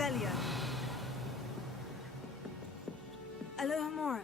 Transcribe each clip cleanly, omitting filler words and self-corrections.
Revelio. Aloha Mora.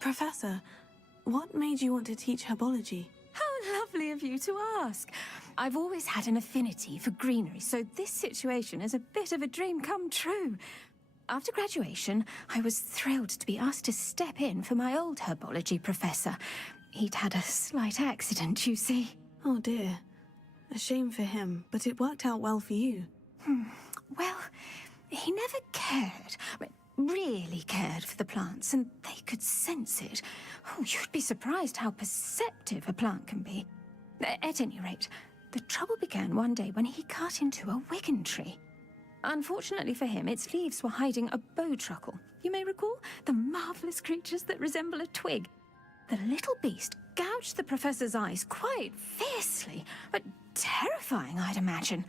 Professor, what made you want to teach herbology? How lovely of you to ask. I've always had an affinity for greenery, so this situation is a bit of a dream come true. After graduation, I was thrilled to be asked to step in for my old herbology professor. He'd had a slight accident, you see. Oh dear. A shame for him, but it worked out well for you. Well, he never cared. Really cared for the plants, and they could sense it. Oh, you'd be surprised how perceptive a plant can be. At any rate, the trouble began one day when he cut into a wigan tree. Unfortunately for him, its leaves were hiding a bowtruckle. You may recall the marvellous creatures that resemble a twig. The little beast gouged the professor's eyes quite fiercely, but terrifying, I'd imagine.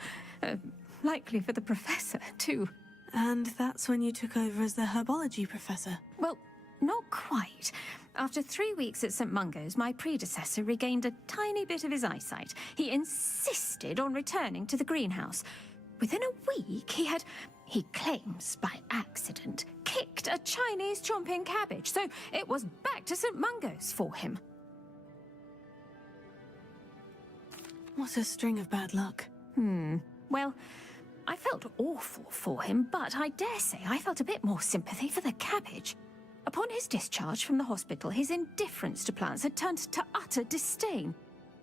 Likely for the professor, too. And that's when you took over as the herbology professor? Well, not quite. After 3 weeks at St. Mungo's, my predecessor regained a tiny bit of his eyesight. He insisted on returning to the greenhouse. Within a week, he claims by accident, kicked a Chinese chomping cabbage, so it was back to St. Mungo's for him. What a string of bad luck. Well, I felt awful for him, but I dare say I felt a bit more sympathy for the cabbage. Upon his discharge from the hospital, his indifference to plants had turned to utter disdain.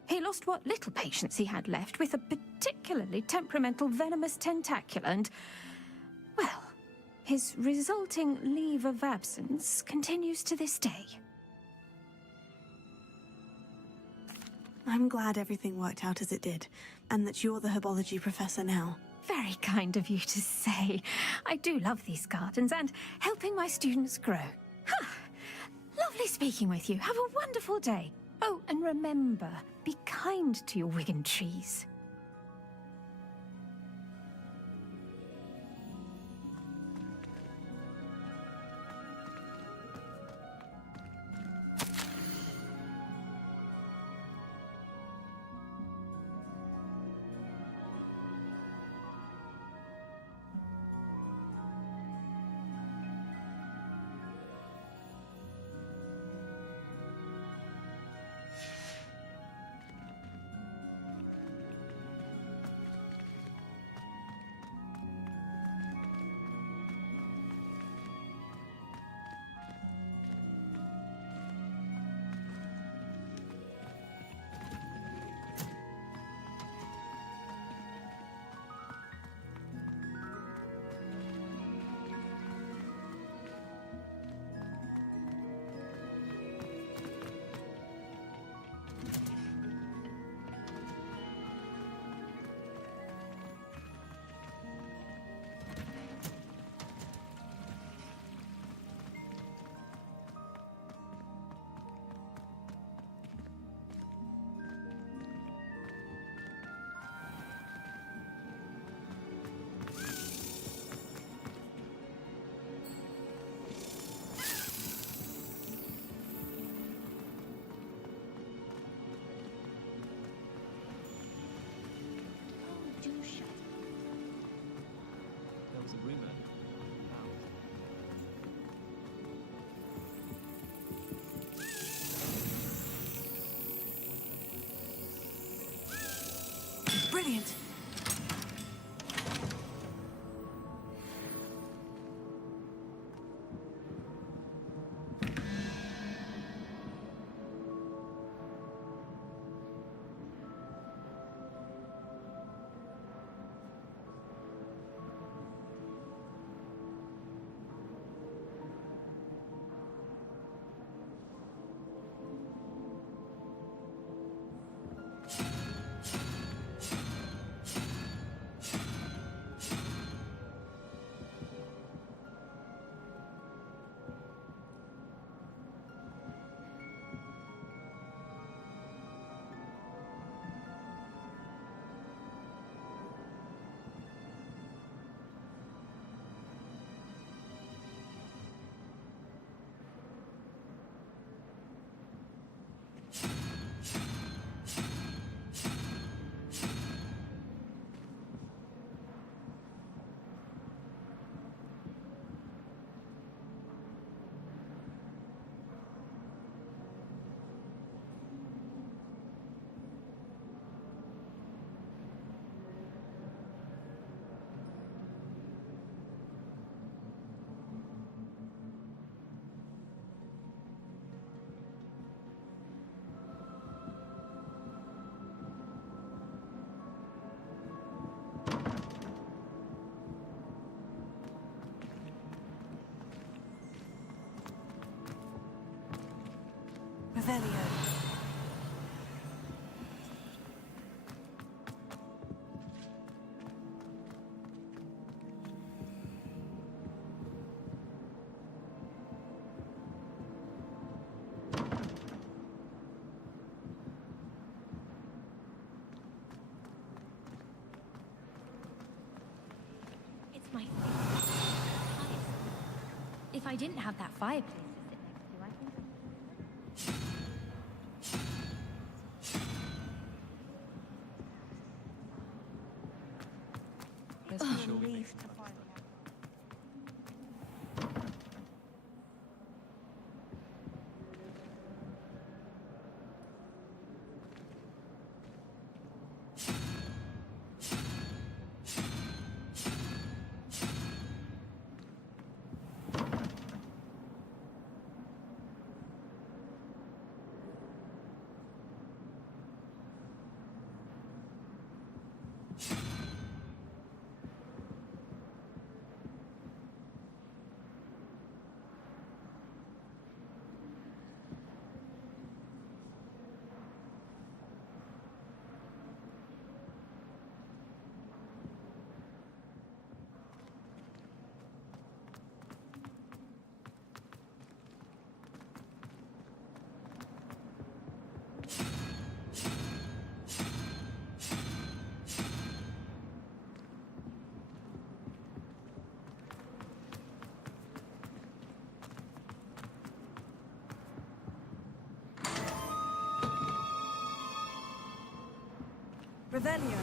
He lost what little patience he had left with a particularly temperamental venomous tentacula and, well, his resulting leave of absence continues to this day. I'm glad everything worked out as it did, and that you're the herbology professor now. Very kind of you to say. I do love these gardens and helping my students grow. Lovely speaking with you. Have a wonderful day. Oh, and remember, be kind to your Wigan trees. There was a rumor. Brilliant! Revelio. It's my favorite. If I didn't have that fireplace to sit next to, I think Let's be sure we make Revelio.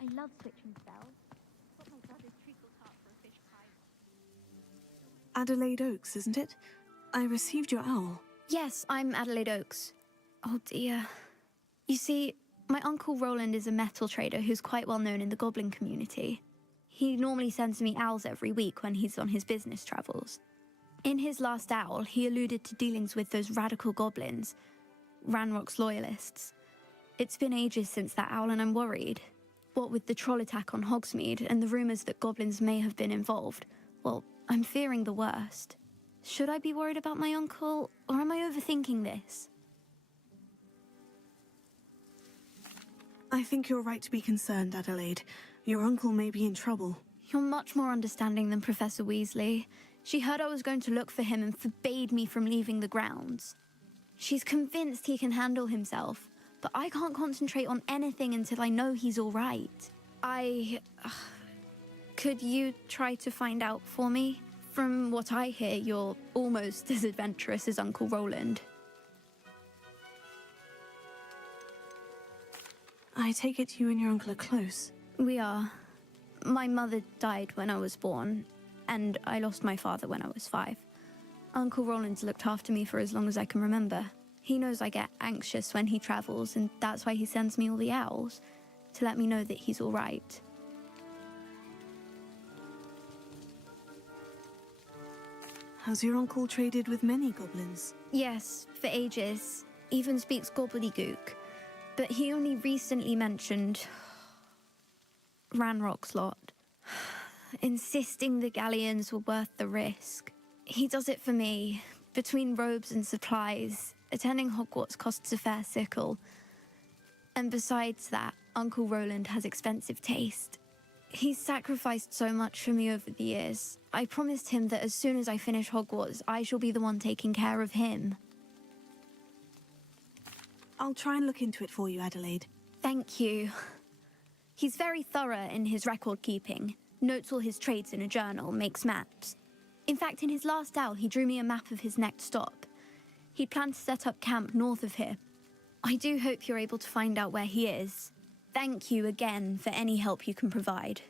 I love switching spells. Got my brother's treacle tart for a fish pie. Adelaide Oaks, isn't it? I received your owl. Yes, I'm Adelaide Oaks. Oh dear. You see, my uncle Roland is a metal trader who's quite well known in the goblin community. He normally sends me owls every week when he's on his business travels. In his last owl, he alluded to dealings with those radical goblins, Ranrock's loyalists. It's been ages since that owl and I'm worried. What with the troll attack on Hogsmeade and the rumours that goblins may have been involved, well, I'm fearing the worst. Should I be worried about my uncle, or am I overthinking this? I think you're right to be concerned, Adelaide. Your uncle may be in trouble. You're much more understanding than Professor Weasley. She heard I was going to look for him and forbade me from leaving the grounds. She's convinced he can handle himself, but I can't concentrate on anything until I know he's all right. Could you try to find out for me? From what I hear, you're almost as adventurous as Uncle Roland. I take it you and your uncle are close. We are. My mother died when I was born, and I lost my father when I was 5. Uncle Roland's looked after me for as long as I can remember. He knows I get anxious when he travels, and that's why he sends me all the owls, to let me know that he's all right. Has your uncle traded with many goblins? Yes, for ages. Even speaks gobbledygook. But he only recently mentioned Ranrock's lot, insisting the galleons were worth the risk. He does it for me. Between robes and supplies, attending Hogwarts costs a fair sickle. And besides that, Uncle Roland has expensive taste. He's sacrificed so much for me over the years. I promised him that as soon as I finish Hogwarts, I shall be the one taking care of him. I'll try and look into it for you, Adelaide. Thank you. He's very thorough in his record keeping, notes all his trades in a journal, makes maps. In fact, in his last owl, he drew me a map of his next stop. He planned to set up camp north of here. I do hope you're able to find out where he is. Thank you again for any help you can provide.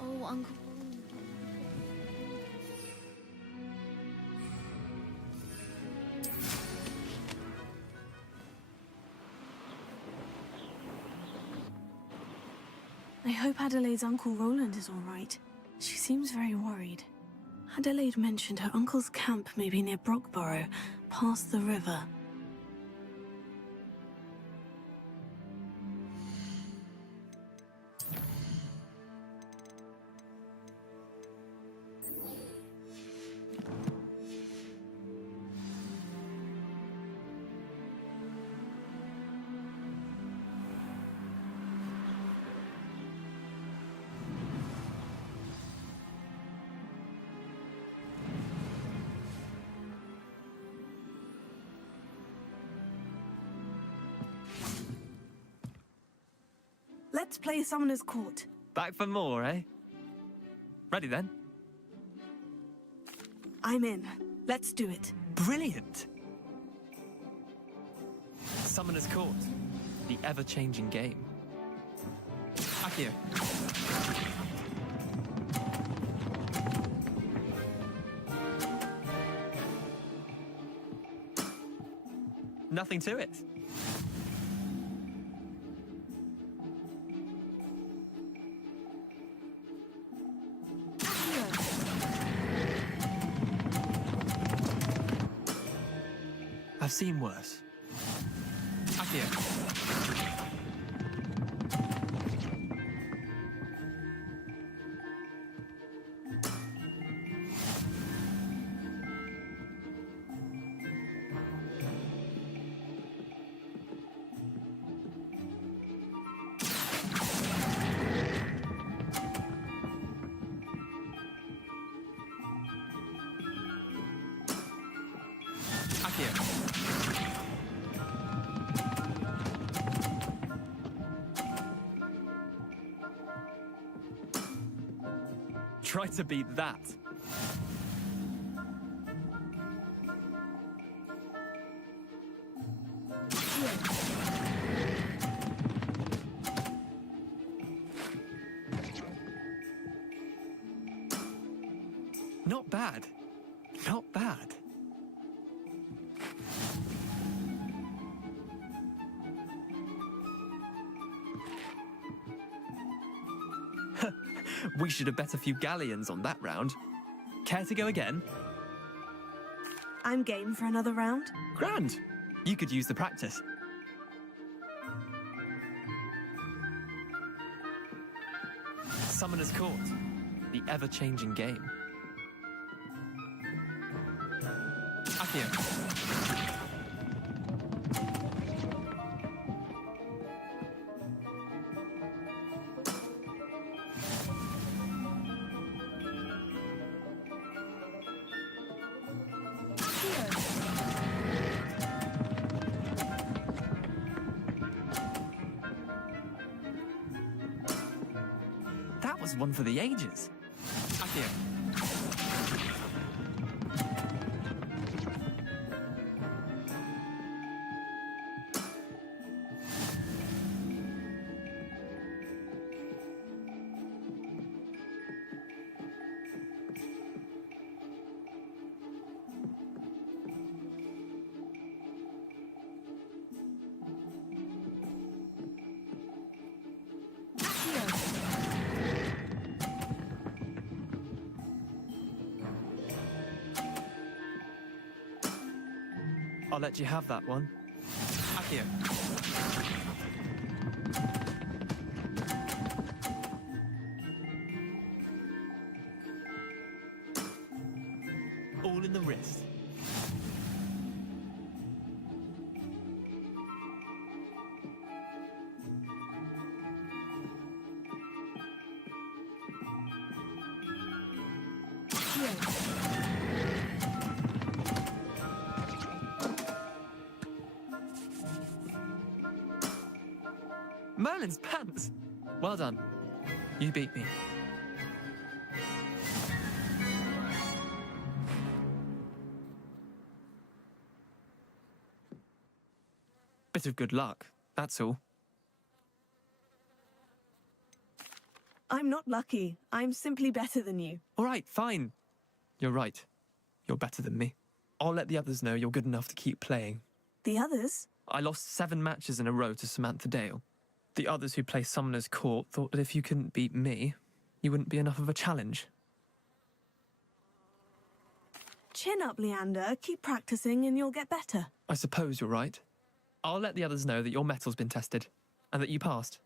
Oh, Uncle. I hope Adelaide's Uncle Roland is all right. She seems very worried. Adelaide mentioned her uncle's camp may be near Brockborough, past the river. Let's play Summoner's Court. Back for more, eh? Ready then? I'm in. Let's do it. Brilliant! Summoner's Court. The ever-changing game. Accio. Nothing to it. I've seen worse. Accio. Try to beat that. Not bad. Not bad. We should have bet a few galleons on that round. Care to go again? I'm game for another round. Grand. You could use the practice. Summoner's Court. The ever-changing game. Accio. That was one for the ages. Accio. I'll let you have that one. Accio. All in the wrist. Merlin's pants! Well done. You beat me. Bit of good luck, that's all. I'm not lucky. I'm simply better than you. All right, fine. You're right. You're better than me. I'll let the others know you're good enough to keep playing. The others? I lost 7 matches in a row to Samantha Dale. The others who play Summoner's Court thought that if you couldn't beat me, you wouldn't be enough of a challenge. Chin up, Leander. Keep practicing and you'll get better. I suppose you're right. I'll let the others know that your metal's been tested, and that you passed.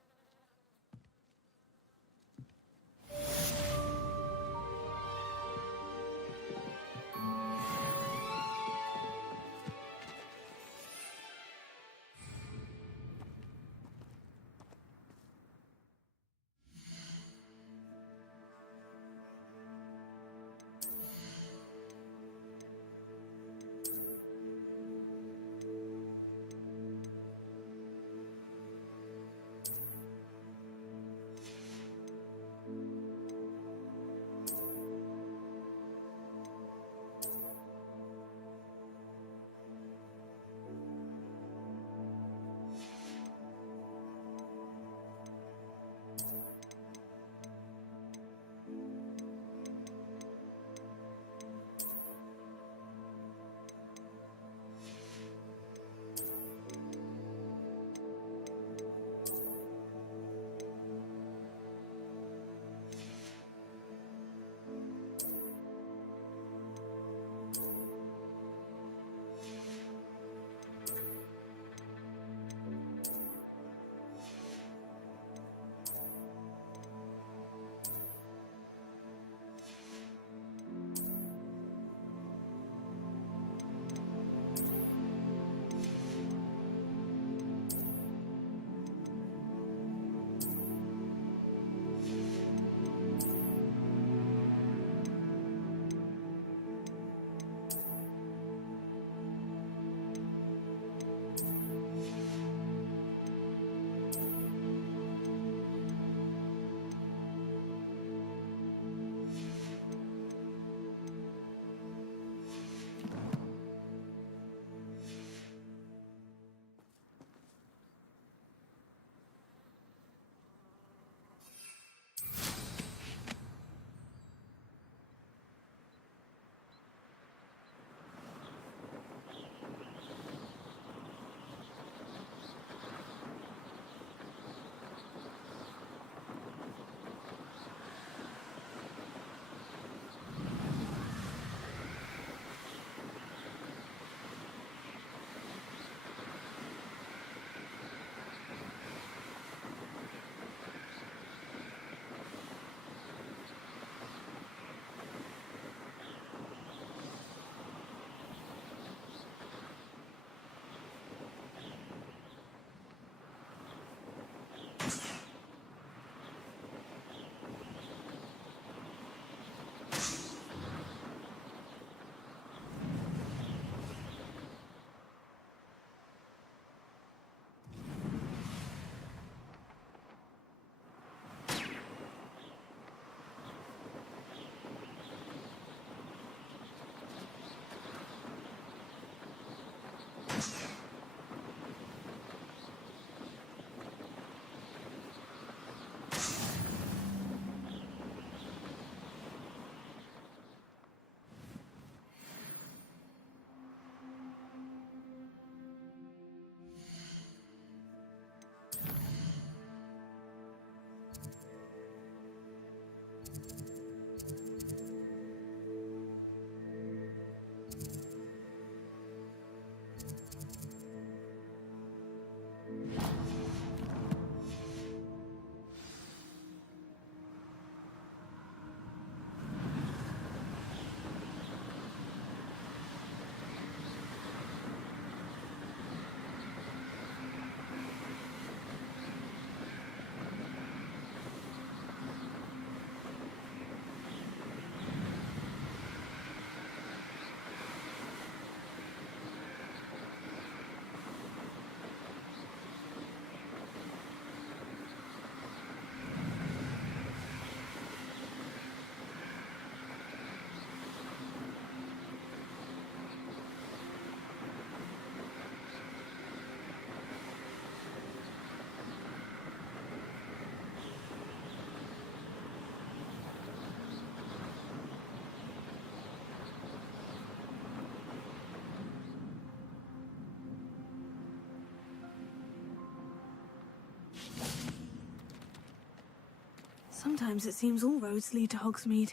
Sometimes it seems all roads lead to Hogsmeade.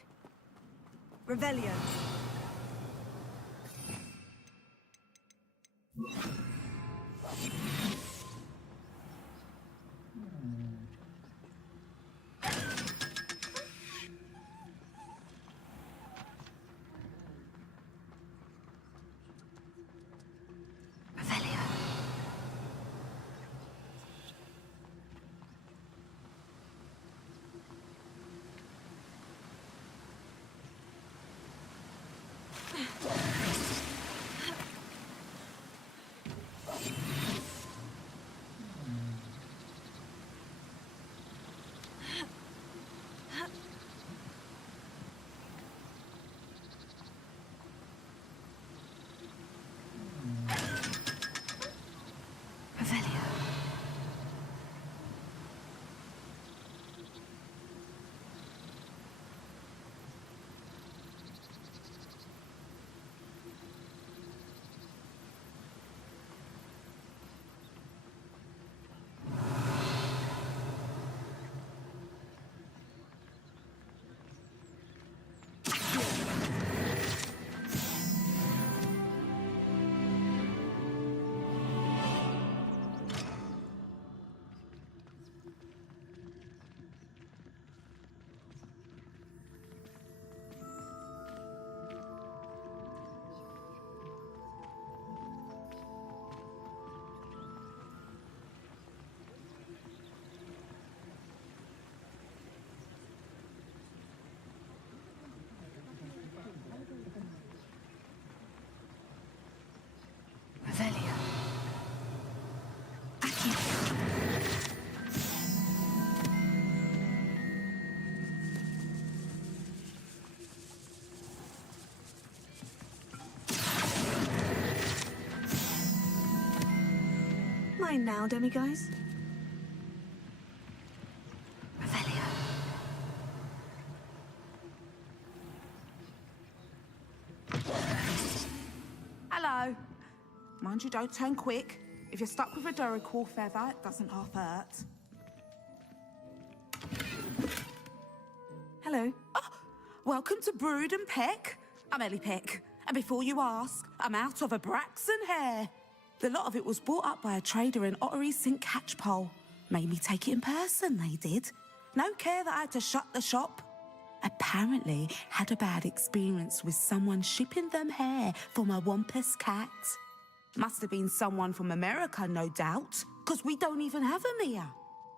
Revelio. Mine now, demiguise. Hello. Mind you, don't turn quick. If you're stuck with a Duracell feather, it doesn't half hurt. Hello. Oh, welcome to Brood and Peck. I'm Ellie Peck. And before you ask, I'm out of a Braxton hair. The lot of it was bought up by a trader in Ottery St. Catchpole. Made me take it in person, they did. No care that I had to shut the shop. Apparently had a bad experience with someone shipping them hair for my Wampus cat. Must have been someone from America, no doubt, because we don't even have them here.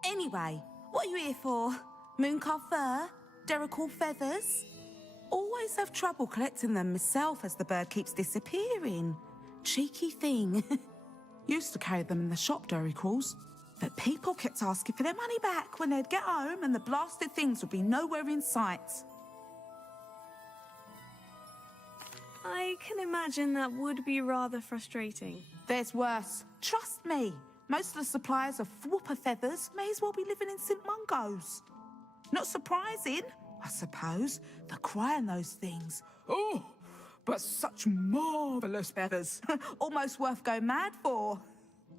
Anyway, what are you here for? Mooncalf fur? Duracell feathers? Always have trouble collecting them myself as the bird keeps disappearing. Cheeky thing. Used to carry them in the shop, Duracells, but people kept asking for their money back when they'd get home and the blasted things would be nowhere in sight. I can imagine that would be rather frustrating. There's worse. Trust me. Most of the suppliers of whooper feathers may as well be living in St. Mungo's. Not surprising, I suppose, the cry on those things. Oh, but such marvellous feathers. Almost worth going mad for.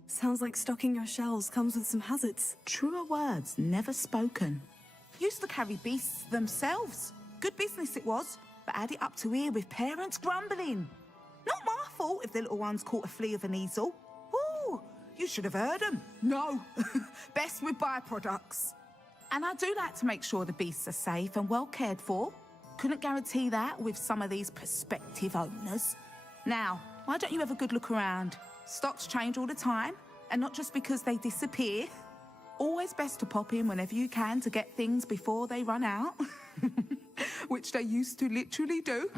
Sounds like stocking your shelves comes with some hazards. Truer words never spoken. Used to carry beasts themselves. Good business it was, but had it up to here with parents grumbling. Not my fault if the little ones caught a flea of an easel. Ooh, you should have heard them. No, best with byproducts. And I do like to make sure the beasts are safe and well cared for. Couldn't guarantee that with some of these prospective owners. Now, why don't you have a good look around? Stocks change all the time, and not just because they disappear. Always best to pop in whenever you can to get things before they run out. Which they used to literally do.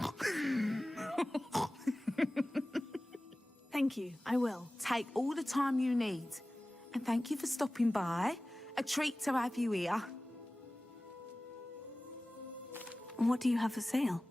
Thank you, I will. Take all the time you need. And thank you for stopping by. A treat to have you here. What do you have for sale?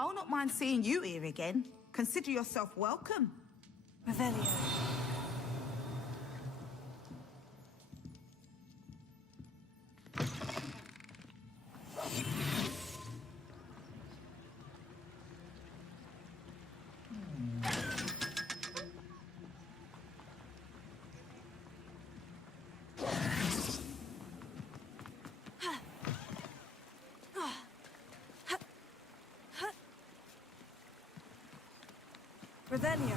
I'll not mind seeing you here again. Consider yourself welcome. Revelio. Revelio.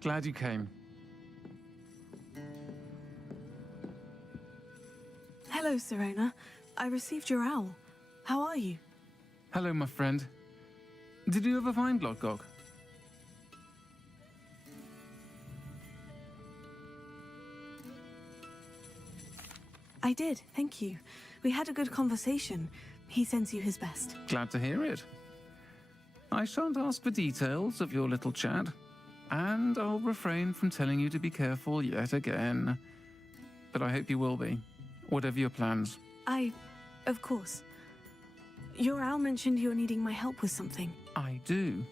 Glad you came. Hello, Serena. I received your owl. How are you? Hello, my friend. Did you ever find Lodgok? I did, thank you. We had a good conversation. He sends you his best. Glad to hear it. I shan't ask for details of your little chat, and I'll refrain from telling you to be careful yet again. But I hope you will be, whatever your plans. Of course. Your owl mentioned you're needing my help with something. I do.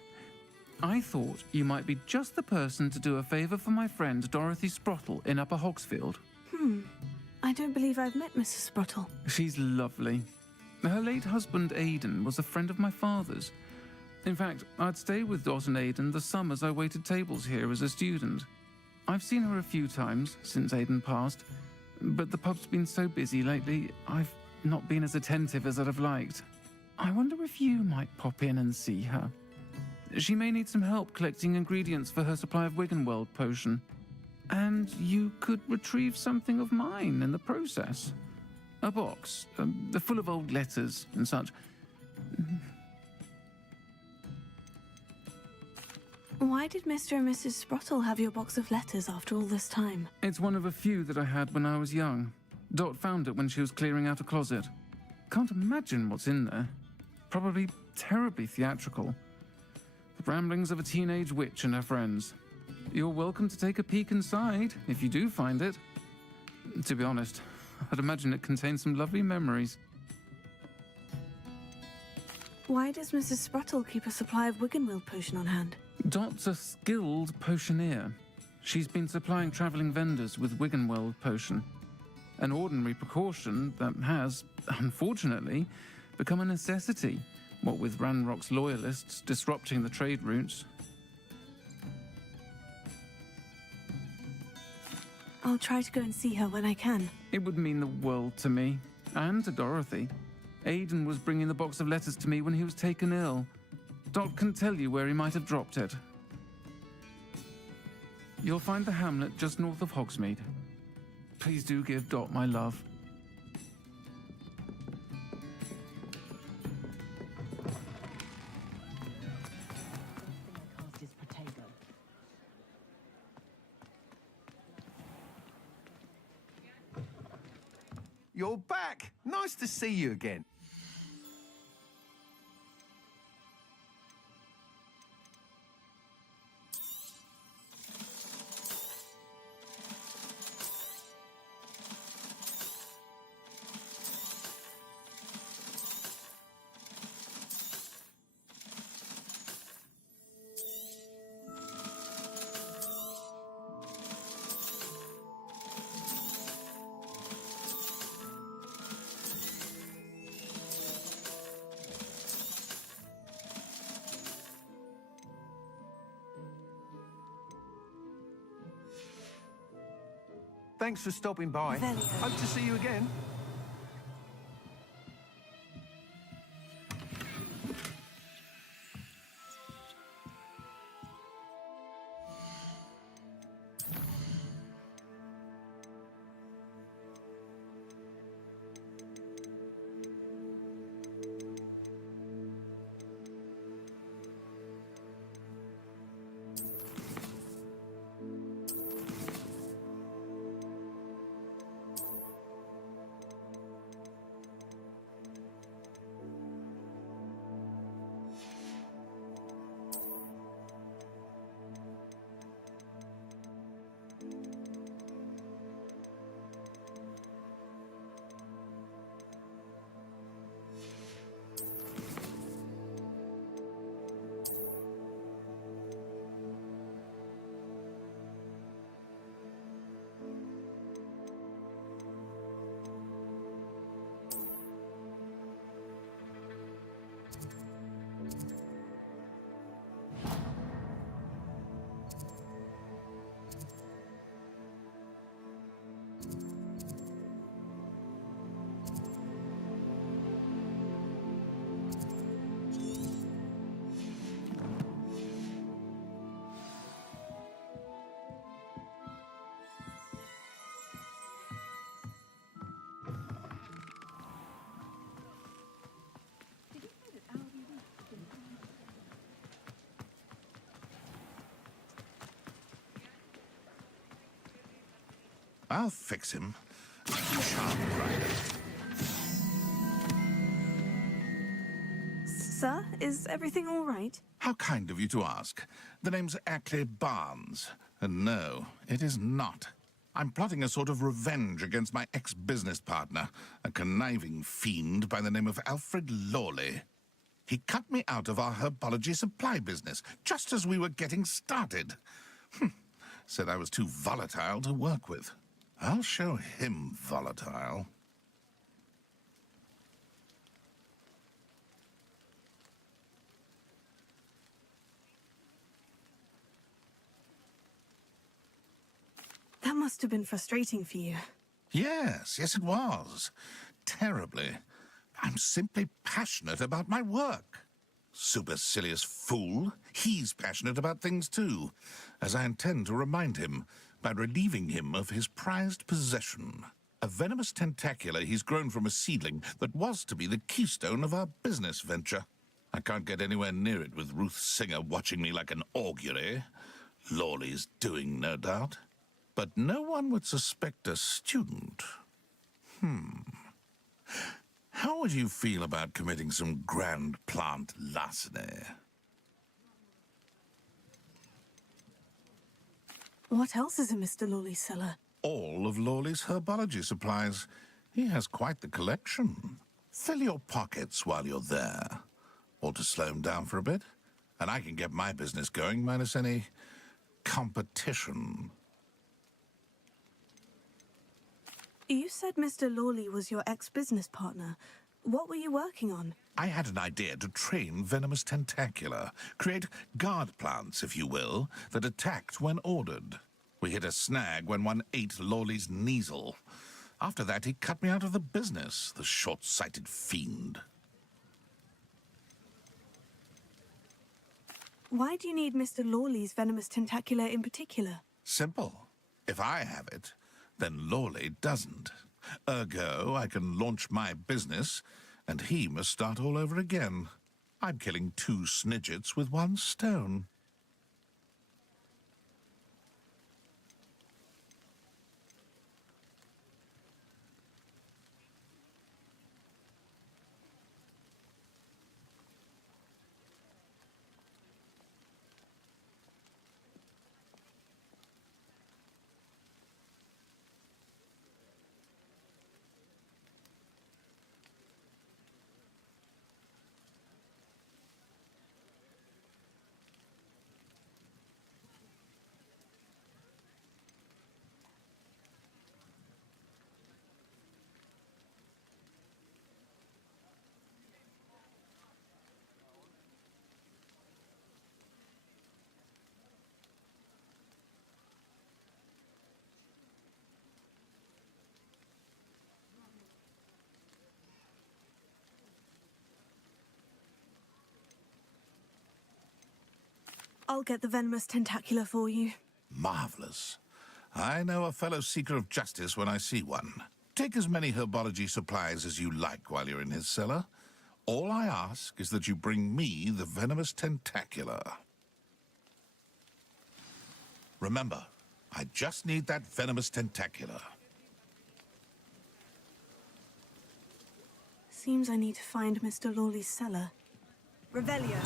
I thought you might be just the person to do a favour for my friend Dorothy Sprottle in Upper Hogsfield. I don't believe I've met Mrs. Sprottle. She's lovely. Her late husband Aidan was a friend of my father's. In fact, I'd stayed with Dot and Aidan the summers I waited tables here as a student. I've seen her a few times since Aidan passed, but the pub's been so busy lately, I've not been as attentive as I'd have liked. I wonder if you might pop in and see her. She may need some help collecting ingredients for her supply of Wiggenweld potion. And you could retrieve something of mine in the process. A box, full of old letters and such. Why did Mr. and Mrs. Sprottle have your box of letters after all this time? It's one of a few that I had when I was young. Dot found it when she was clearing out a closet. Can't imagine what's in there. Probably terribly theatrical. The ramblings of a teenage witch and her friends. You're welcome to take a peek inside, if you do find it. To be honest, I'd imagine it contains some lovely memories. Why does Mrs. Sprottle keep a supply of Wiggenweld potion on hand? Dot's a skilled potioneer. She's been supplying travelling vendors with Wiggenweld potion. An ordinary precaution that has, unfortunately, become a necessity, what with Ranrock's loyalists disrupting the trade routes. I'll try to go and see her when I can. It would mean the world to me, and to Dorothy. Aidan was bringing the box of letters to me when he was taken ill. Dot can tell you where he might have dropped it. You'll find the hamlet just north of Hogsmeade. Please do give Dot my love. You're back! Nice to see you again. Thanks for stopping by. Revelio. Hope to see you again. I'll fix him. Sharp rider. Sir, is everything all right? How kind of you to ask. The name's Ackley Barnes. And no, it is not. I'm plotting a sort of revenge against my ex-business partner, a conniving fiend by the name of Alfred Lawley. He cut me out of our herbology supply business, just as we were getting started. Said I was too volatile to work with. I'll show him volatile. That must have been frustrating for you. Yes, it was. Terribly. I'm simply passionate about my work. Supercilious fool. He's passionate about things too, as I intend to remind him by relieving him of his prized possession. A venomous tentacula he's grown from a seedling that was to be the keystone of our business venture. I can't get anywhere near it with Ruth Singer watching me like an augury. Lawley's doing, no doubt. But no one would suspect a student. How would you feel about committing some grand plant larceny? What else is in Mr. Lawley's cellar? All of Lawley's herbology supplies. He has quite the collection. Fill your pockets while you're there. Or to slow him down for a bit. And I can get my business going minus any competition. You said Mr. Lawley was your ex-business partner. What were you working on? I had an idea to train venomous tentacula, create guard plants, if you will, that attacked when ordered. We hit a snag when one ate Lawley's Kneasel. After that, he cut me out of the business, the short-sighted fiend. Why do you need Mr. Lawley's venomous tentacula in particular? Simple. If I have it, then Lawley doesn't. Ergo, I can launch my business, and he must start all over again. I'm killing 2 snidgets with 1 stone. I'll get the venomous tentacula for you. Marvellous. I know a fellow seeker of justice when I see one. Take as many herbology supplies as you like while you're in his cellar. All I ask is that you bring me the venomous tentacula. Remember, I just need that venomous tentacula. Seems I need to find Mr. Lawley's cellar. Revelio.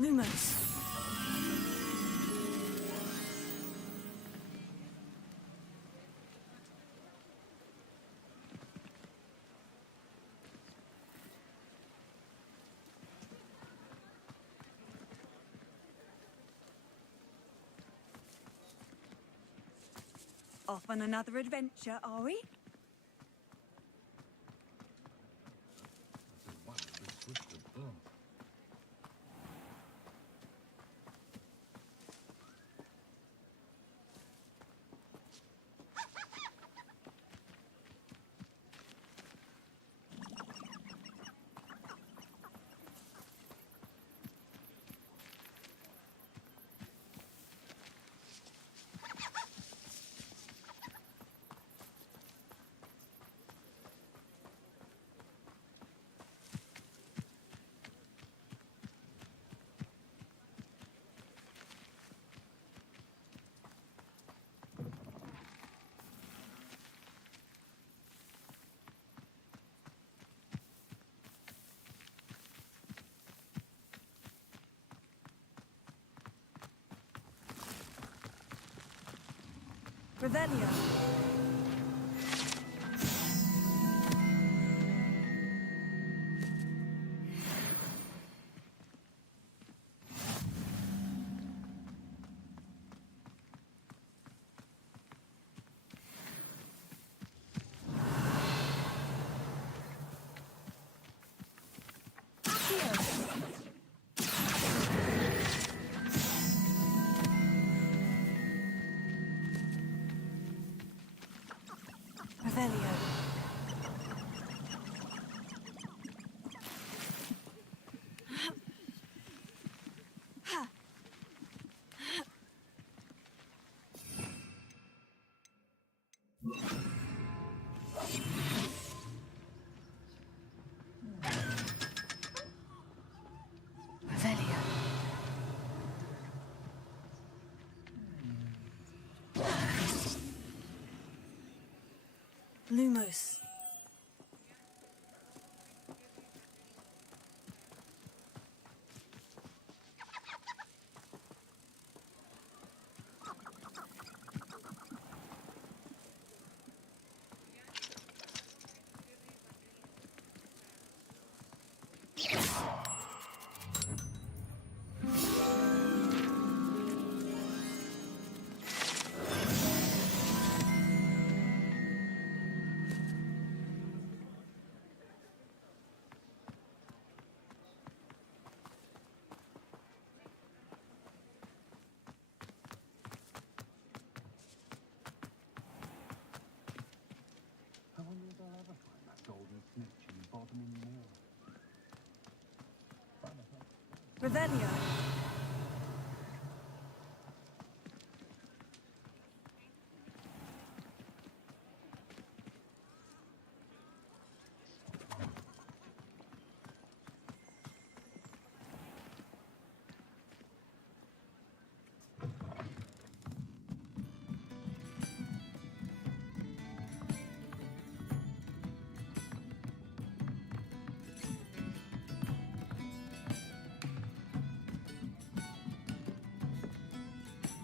Lumos. Off on another adventure, are we? Revelio. Revelio. Revelio. Lumos. Revelio.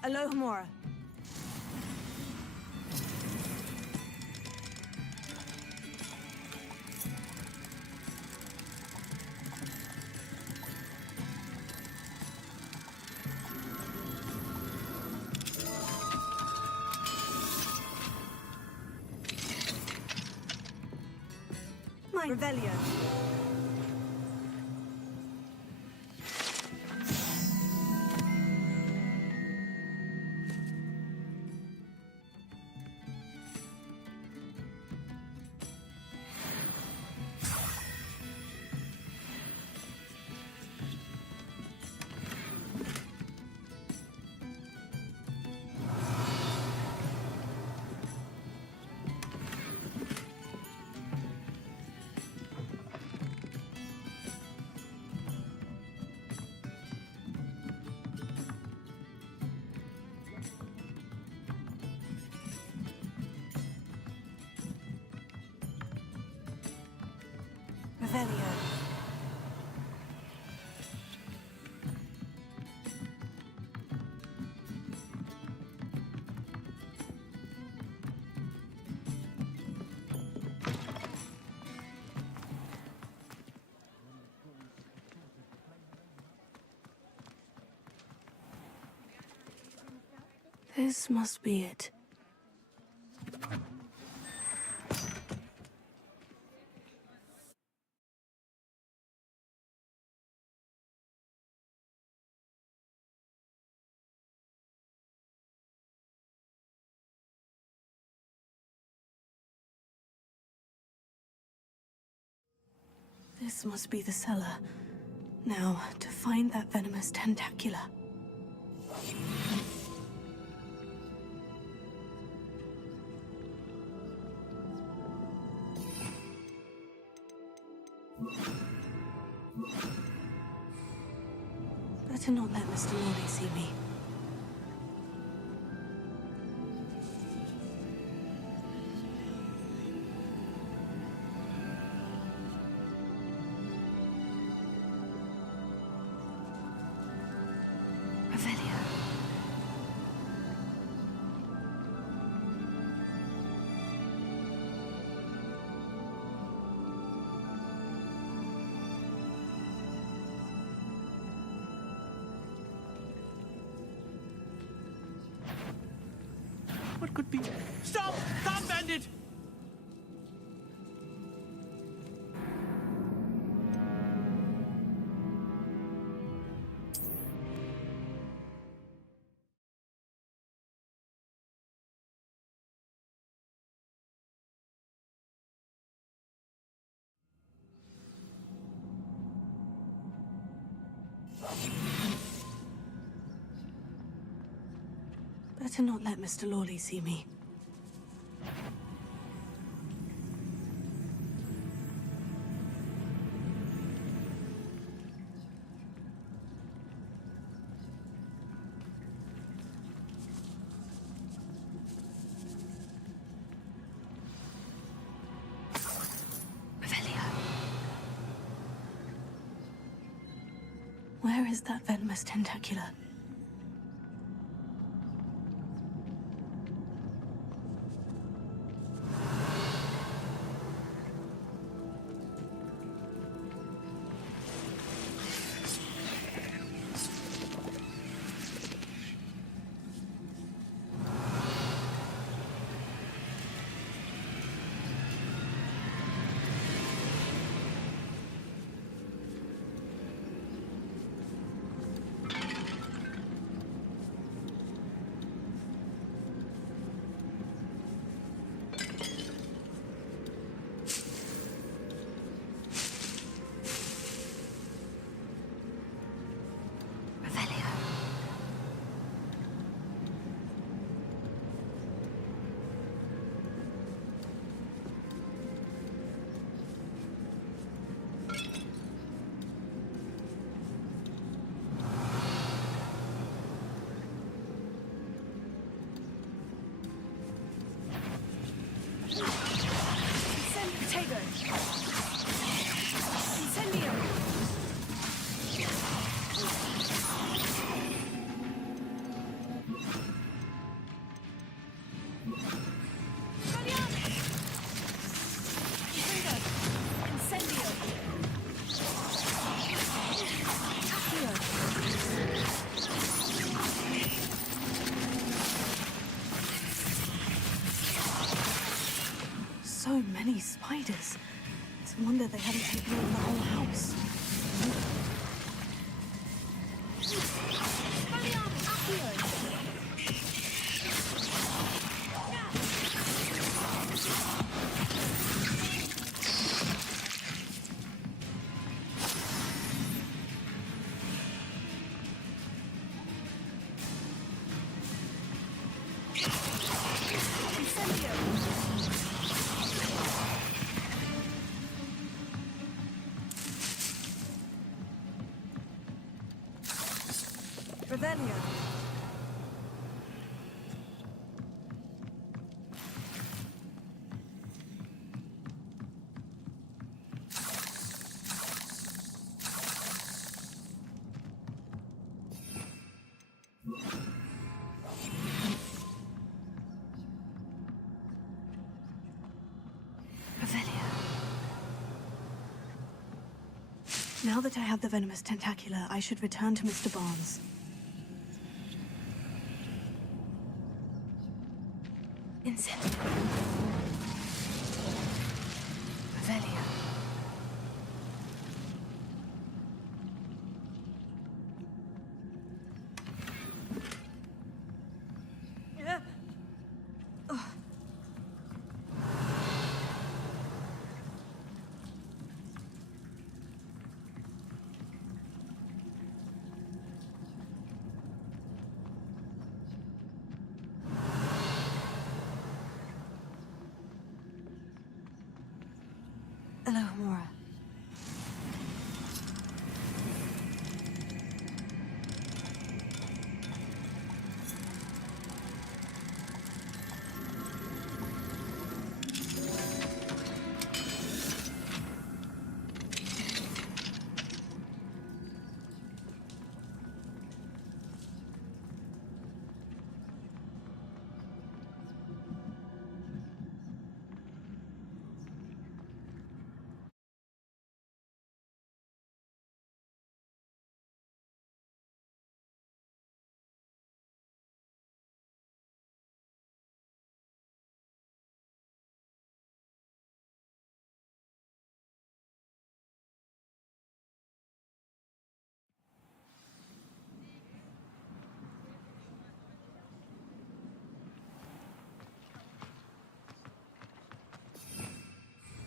Alohomora. Revelio. Revelio. This must be it. This must be the cellar. Now, to find that venomous tentacula. Better not let Mr. Lawley see me. Revelio. What could be? Stop! Stop, bandit! Better not let Mr. Lawley see me. Revelio. Where is that venomous tentacula? raiders. It's a wonder they haven't taken over the whole house. Revelio. Now that I have the venomous tentacula, I should return to Mr. Barnes. Incendio. Revelio. Hello, Mora.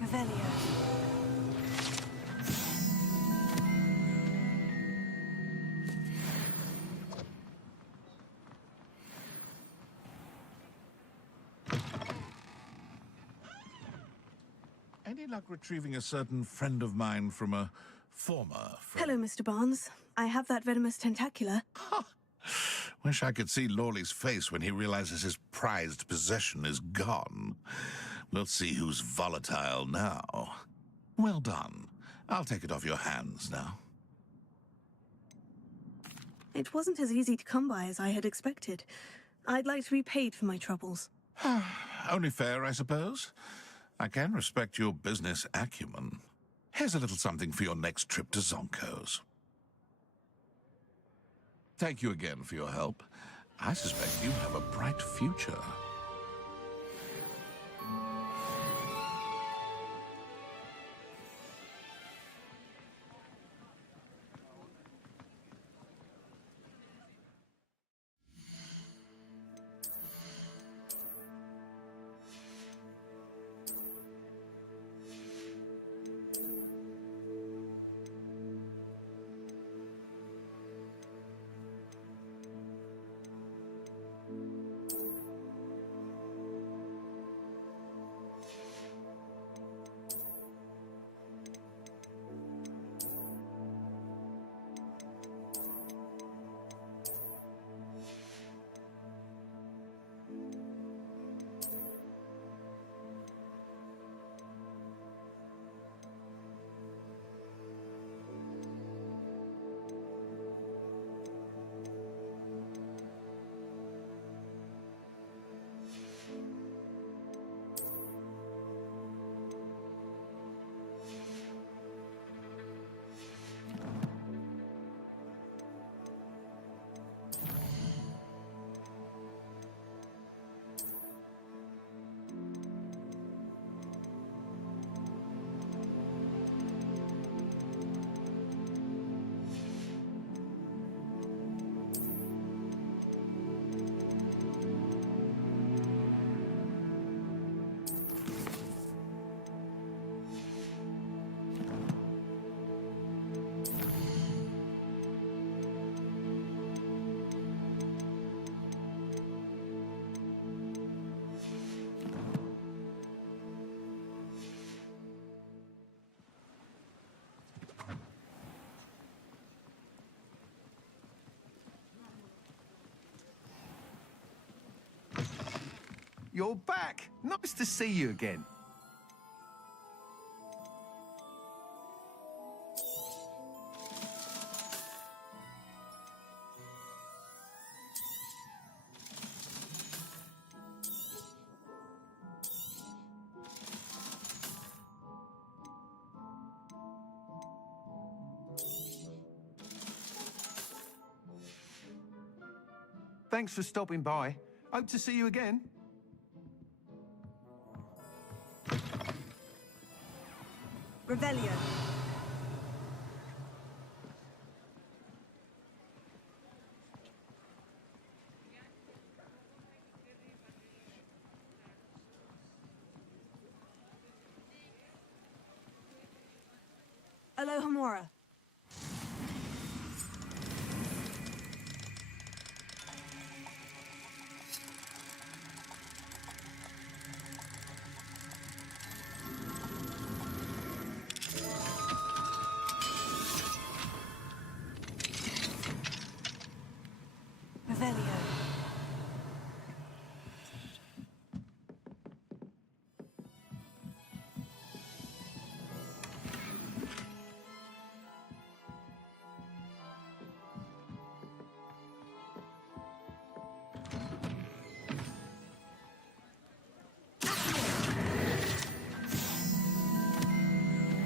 Revelio. Any luck retrieving a certain friend of mine from a former friend? Hello, Mr. Barnes. I have that venomous tentacula. Wish I could see Lawley's face when he realizes his prized possession is gone. We'll see who's volatile now. Well done. I'll take it off your hands now. It wasn't as easy to come by as I had expected. I'd like to be paid for my troubles. Only fair, I suppose. I can respect your business acumen. Here's a little something for your next trip to Zonko's. Thank you again for your help. I suspect you have a bright future. you're back. Nice to see you again. Thanks for stopping by. Hope to see you again. Revelio. Alohomora. Revelio.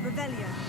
Revelio.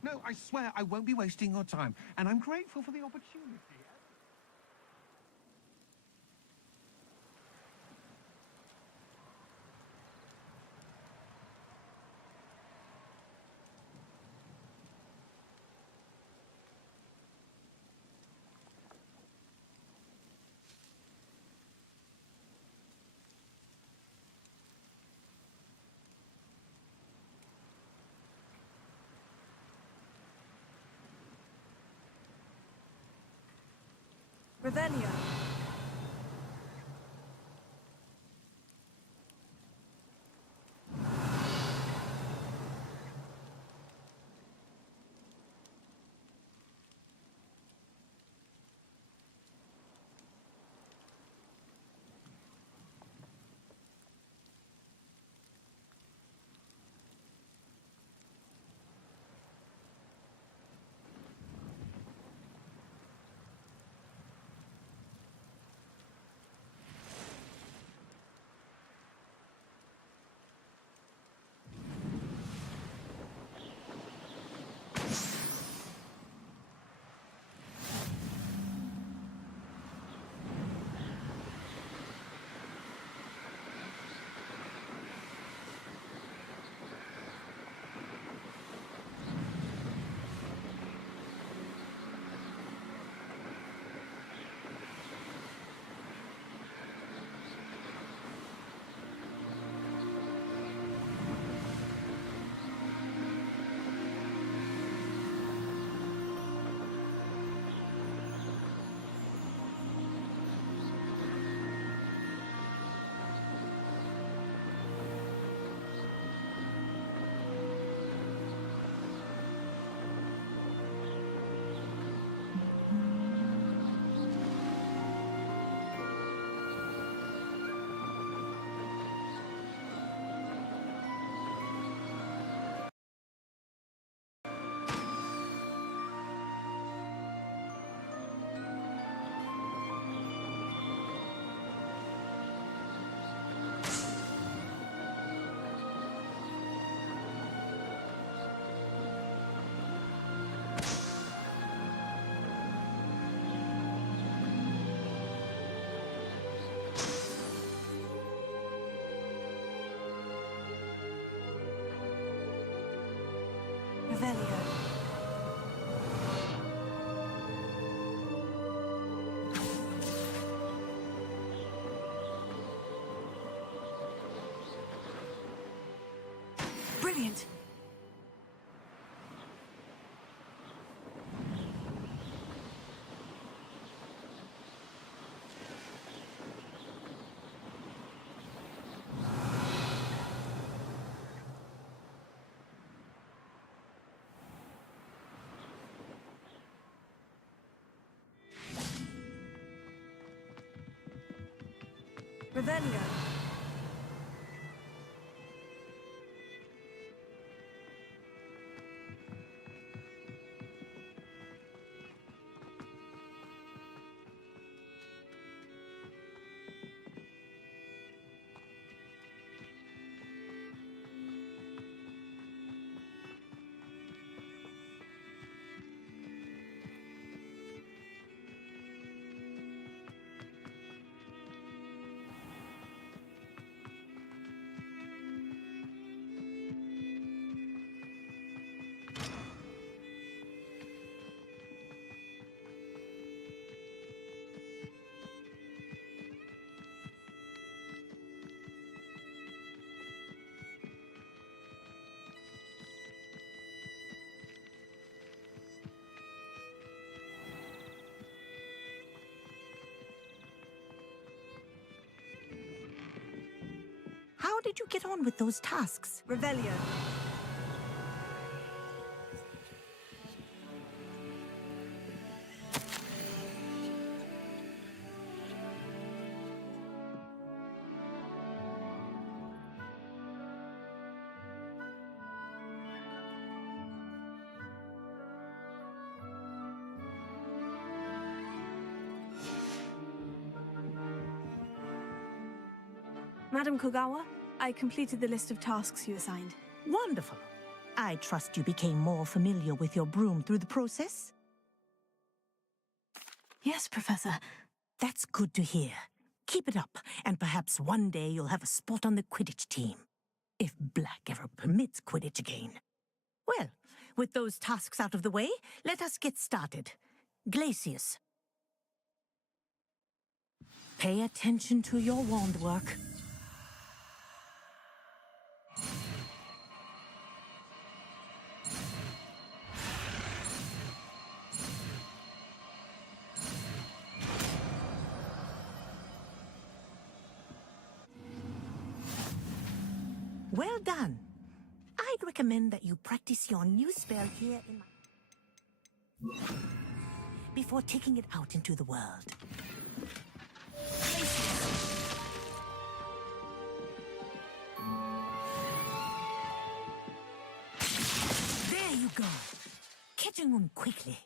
No, I swear I won't be wasting your time, and I'm grateful for the opportunity. Revelio. Revelio. Brilliant. Revelio. How did you get on with those tasks? Revelio. Madam Kogawa, I completed the list of tasks you assigned. Wonderful. I trust you became more familiar with your broom through the process? Yes, Professor. That's good to hear. Keep it up, and perhaps one day you'll have a spot on the Quidditch team. If Black ever permits Quidditch again. Well, with those tasks out of the way, let us get started. Glacius. Pay attention to your wand work. Well done. I'd recommend that you practice your new spell here in my... before taking it out into the world. There you go. Catching on quickly.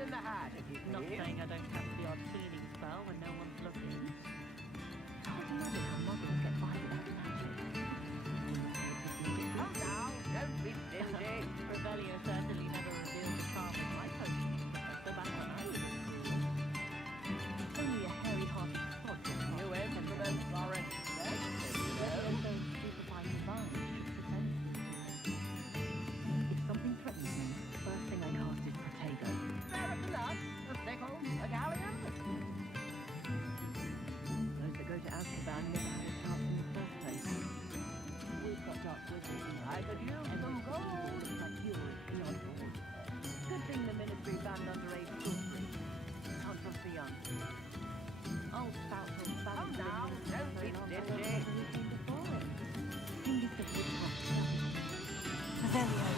in the hat, if you Not please. saying I don't have the odd healing spell when no one's looking. Can't imagine how muggles get by without magic. Come now, don't be stingy. Revelio certainly never revealed the charm of my potion, Professor, back when I was in school. Only a hairy-hearted sod gets new instruments are expensive, you know. Those stupefying vines should prevent you. If something threatens me, the first thing I cast is Protego. Fair enough. A sickle, a galleon. Those that go to Azkaban never had a chance in the first place. We've got dark wizards. I could use some gold. Like you're not gold. Good thing the Ministry banned underage sorcery. Can't trust the young. Old spout will Come now, don't be stingy. Fingers that would cost Revelio.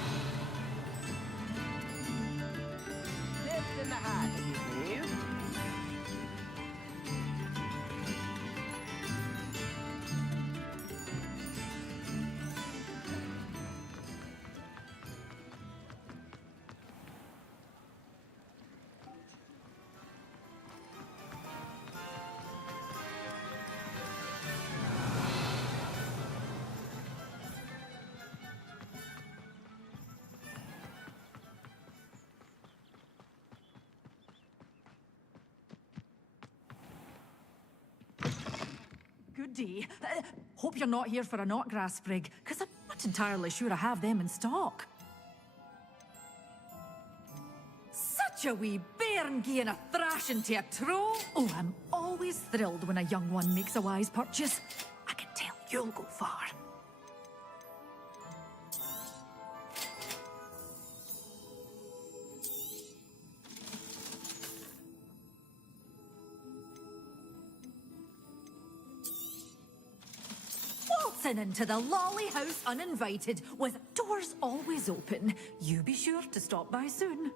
Tips in the hat, if you please. Good day. Hope you're not here for a knotgrass sprig, because I'm not entirely sure I have them in stock. Such a wee bairn gieing a thrashing to a troll. Oh, I'm always thrilled when a young one makes a wise purchase. I can tell you'll go far. Waltzing into the lolly house uninvited, with doors always open. You be sure to stop by soon.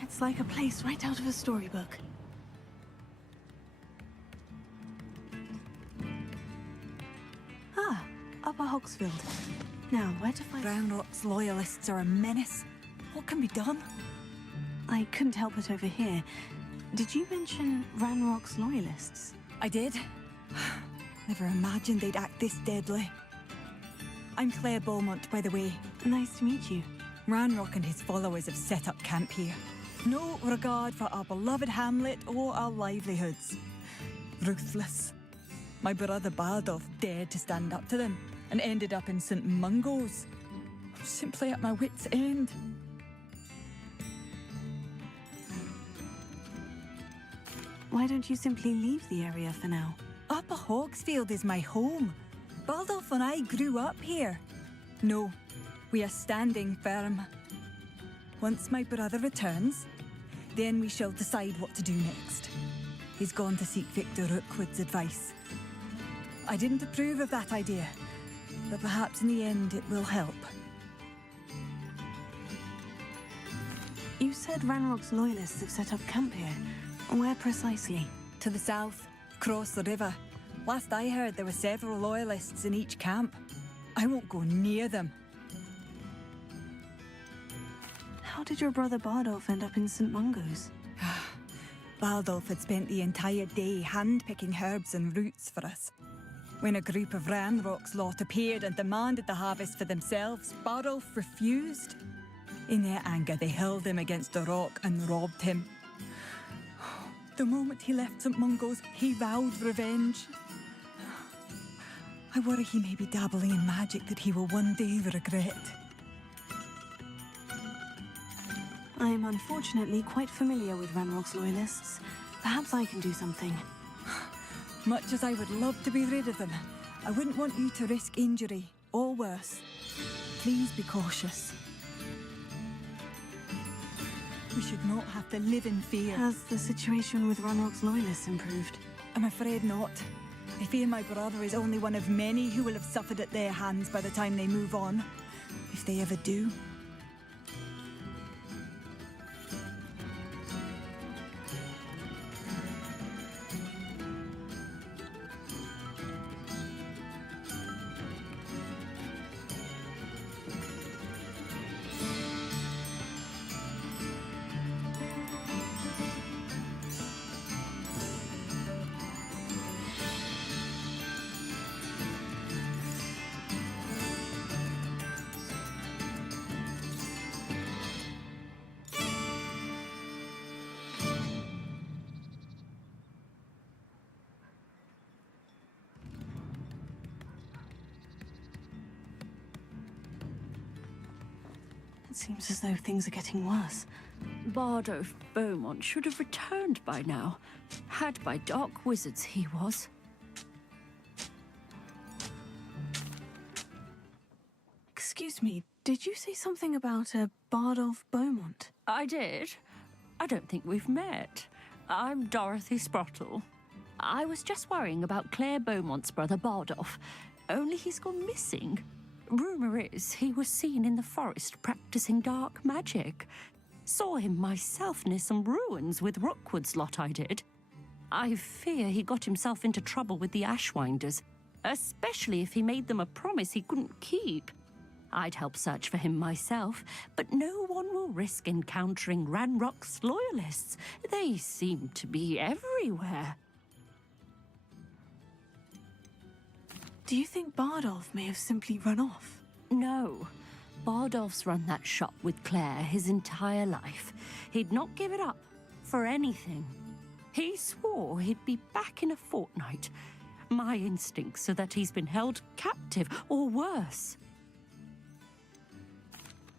It's like a place right out of a storybook. Ah, Upper Hogsfield. Now, where to find... Ranrock's loyalists are a menace. What can be done? I couldn't help it over here. Did you mention Ranrock's loyalists? I did. Never imagined they'd act this deadly. I'm Claire Beaumont, by the way. Nice to meet you. Ranrock and his followers have set up camp here. No regard for our beloved hamlet or our livelihoods. Ruthless. My brother Bardolph dared to stand up to them and ended up in St. Mungo's. I'm simply at my wit's end. Why don't you simply leave the area for now? Upper Hogsfield is my home. Bardolph and I grew up here. No, we are standing firm. Once my brother returns, then we shall decide what to do next. He's gone to seek Victor Rookwood's advice. I didn't approve of that idea, but perhaps in the end it will help. You said Ranrock's loyalists have set up camp here. Where precisely? To the south, across the river. Last I heard, there were several loyalists in each camp. I won't go near them. How did your brother Bardolph end up in St. Mungo's? Bardolph had spent the entire day hand-picking herbs and roots for us. When a group of Ranrock's lot appeared and demanded the harvest for themselves, Bardolph refused. In their anger, they hurled him against a rock and robbed him. The moment he left St. Mungo's, he vowed revenge. I worry he may be dabbling in magic that he will one day regret. I am unfortunately quite familiar with Ranrock's loyalists. Perhaps I can do something. Much as I would love to be rid of them, I wouldn't want you to risk injury, or worse. Please be cautious. We should not have to live in fear. Has the situation with Ranrock's loyalists improved? I'm afraid not. I fear my brother is only one of many who will have suffered at their hands by the time they move on. If they ever do. It seems as though things are getting worse. Bardolph Beaumont should have returned by now. Had by dark wizards he was. Excuse me, did you say something about a Bardolph Beaumont? I did. I don't think we've met. I'm Dorothy Sprottle. I was just worrying about Claire Beaumont's brother Bardolph, only he's gone missing. Rumour is he was seen in the forest practicing dark magic. Saw him myself near some ruins with Rookwood's lot I did. I fear he got himself into trouble with the Ashwinders, especially if he made them a promise he couldn't keep. I'd help search for him myself, but no one will risk encountering Ranrock's loyalists. They seem to be everywhere. Do you think Bardolph may have simply run off? No. Bardolph's run that shop with Claire his entire life. He'd not give it up for anything. He swore he'd be back in a fortnight. My instincts are that he's been held captive, or worse.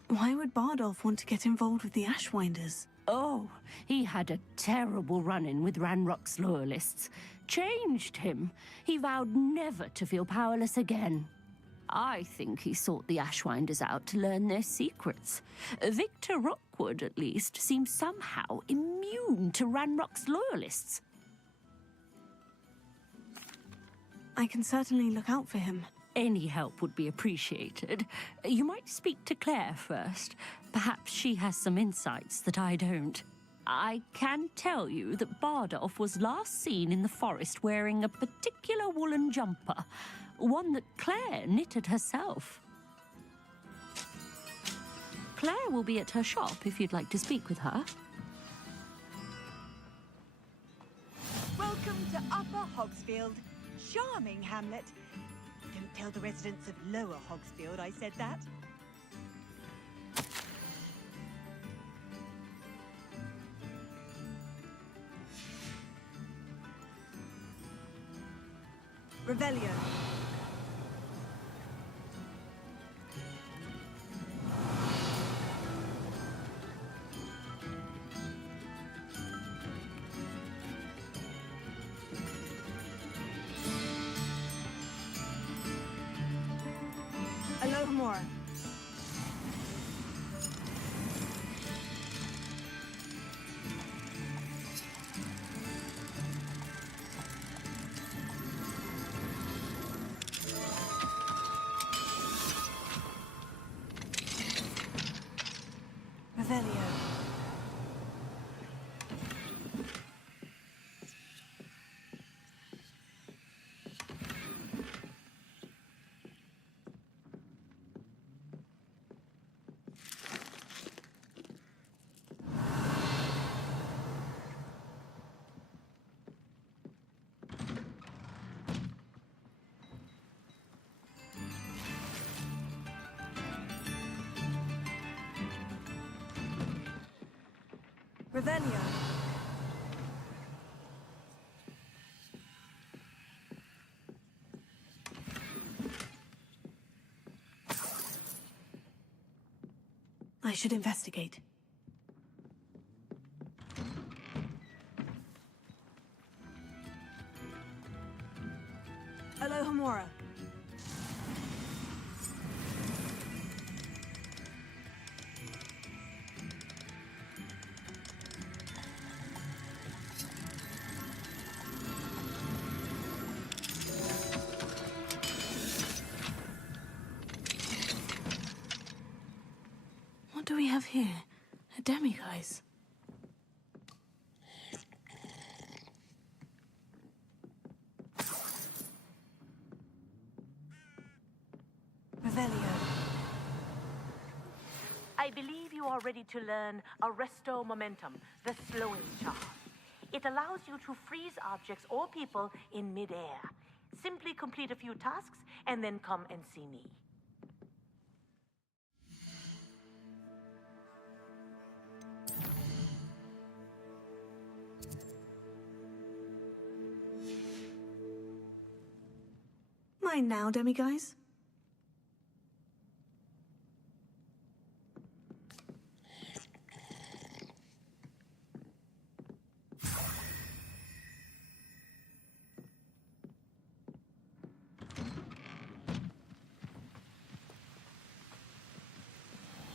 Why would Bardolph want to get involved with the Ashwinders? Oh, he had a terrible run-in with Ranrock's loyalists. Changed him. He vowed never to feel powerless again. I think he sought the Ashwinders out to learn their secrets. Victor Rookwood, at least, seems somehow immune to Ranrock's loyalists. I can certainly look out for him. Any help would be appreciated. You might speak to Claire first. Perhaps she has some insights that I don't. I can tell you that Bardolph was last seen in the forest wearing a particular woolen jumper, one that Claire knitted herself. Claire will be at her shop if you'd like to speak with her. Welcome Welcome to Upper Hogsfield. Charming hamlet. Don't tell the residents of Lower Hogsfield I said that. Revelio. Alohomora. Revelio. Revelio. I should investigate. Alohomora. What do we have here? A demiguise. Revelio. I believe you are ready to learn Arresto Momentum, the slowing charm. It allows you to freeze objects or people in midair. Simply complete a few tasks and then come and see me. Mine now, demiguise.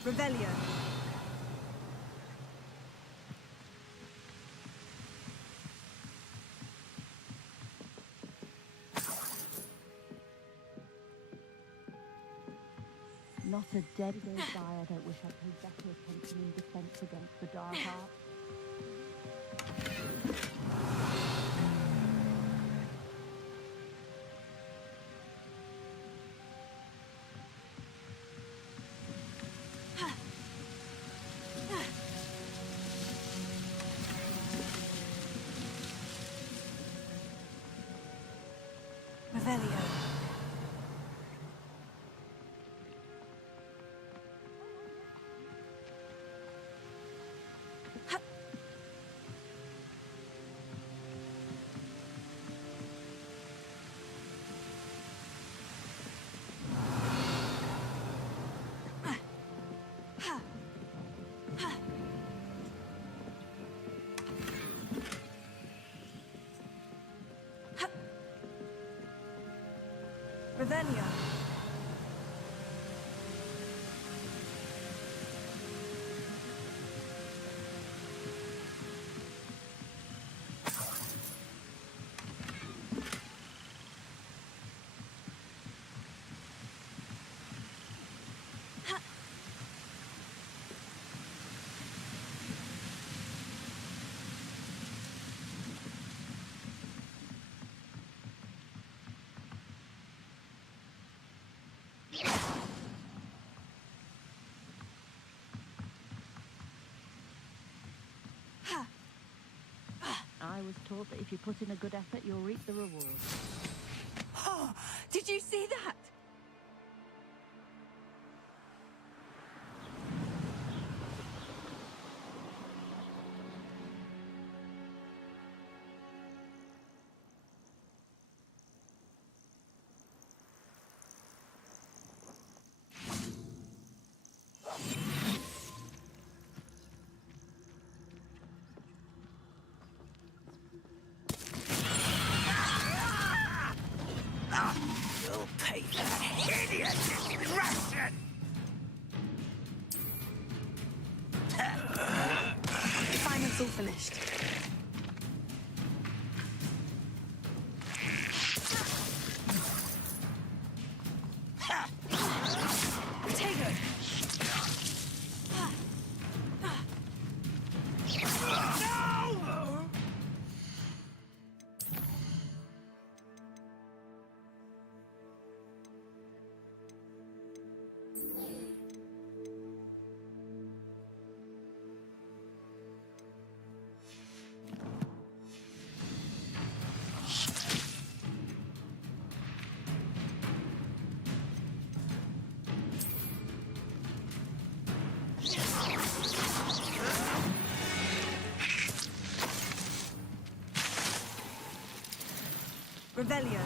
Revelio. Not a day goes by I don't wish I paid better attention in defense against the dark arts. Revelio. Revelio. was taught that if you put in a good effort, you'll reap the reward. Oh, did you see that? You'll pay for that hideous discretion! Assignment's all finished. Potato! No! Revelio.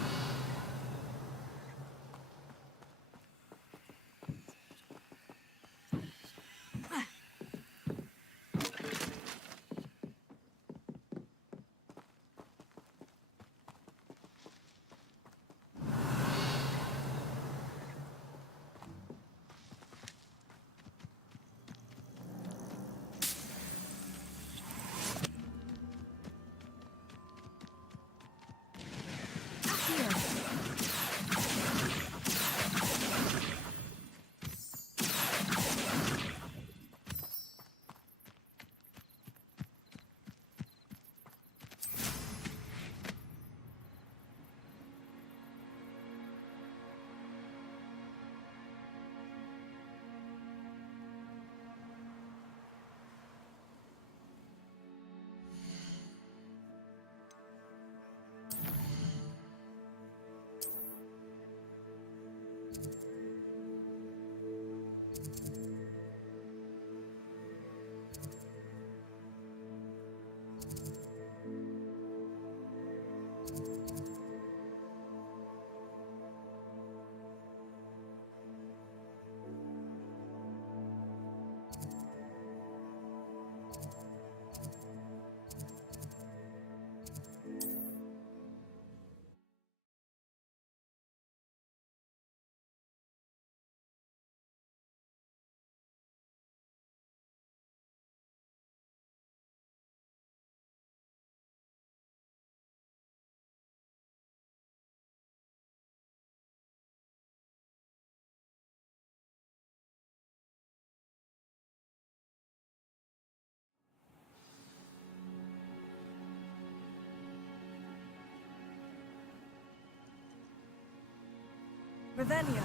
Revelio.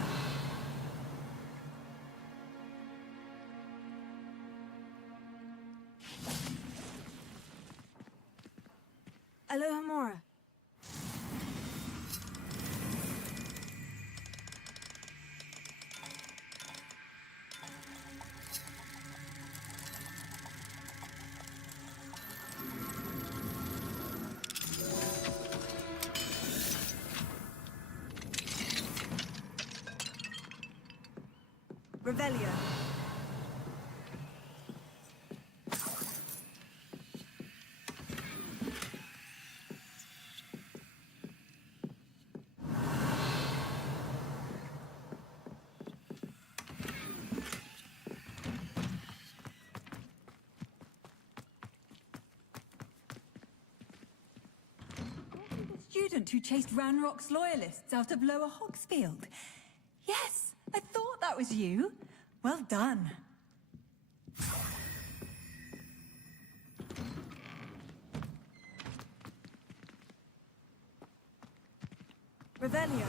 Alohomora. Revelio. Student who chased Ranrock's loyalists out of Lower Hogsfield. Yes, I thought that was you. Well done. Revelio.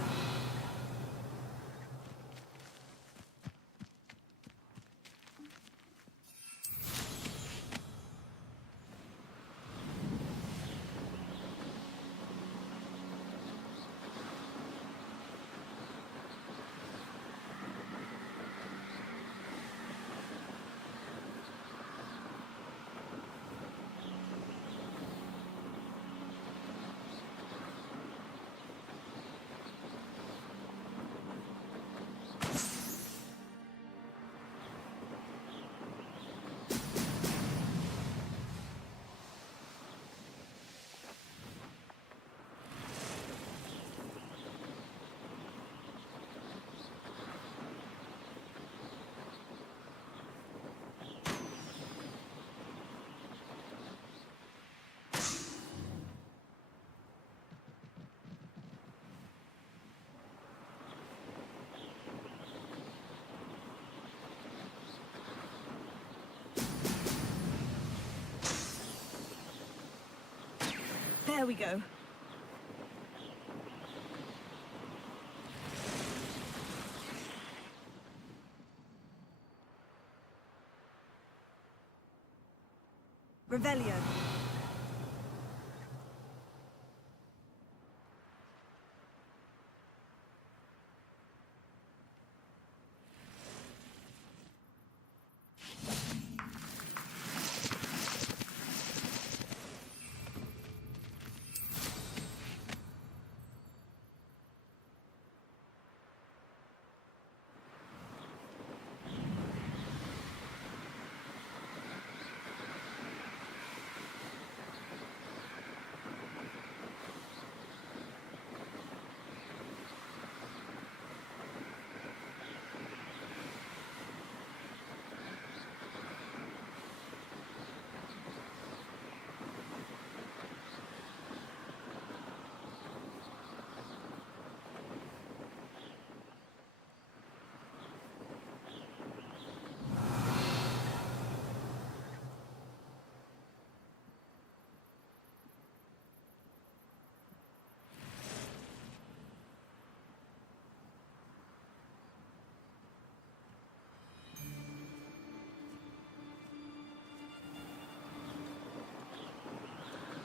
There we go. Revelio.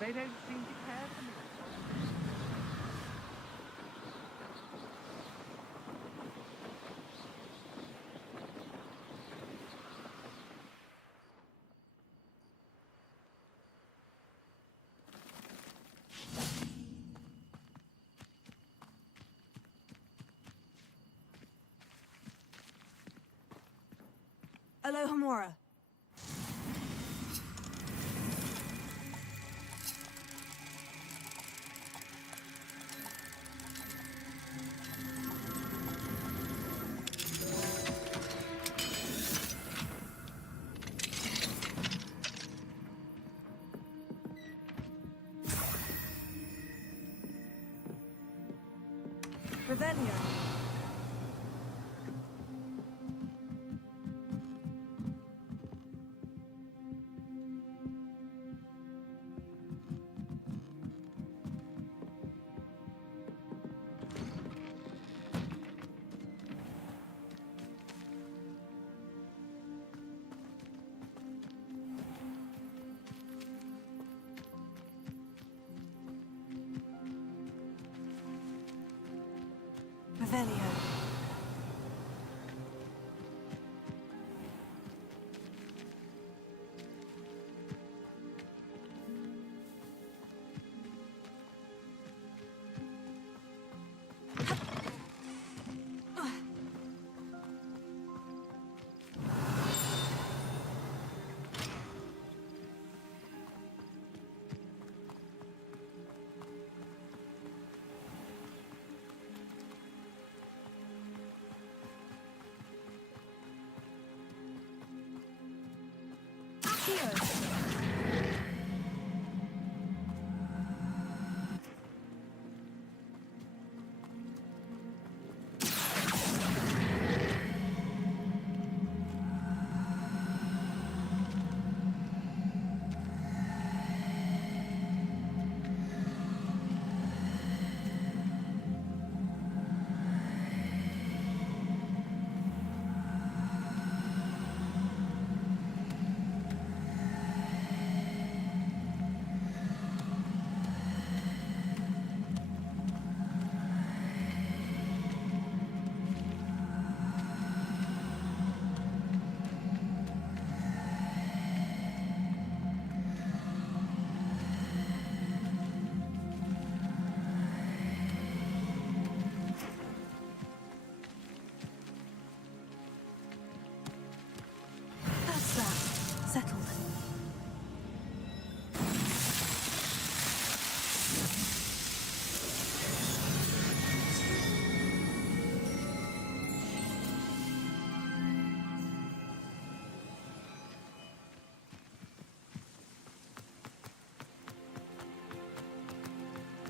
They don't seem to care for me. Alohomora. Revelio. Revelio. Settled.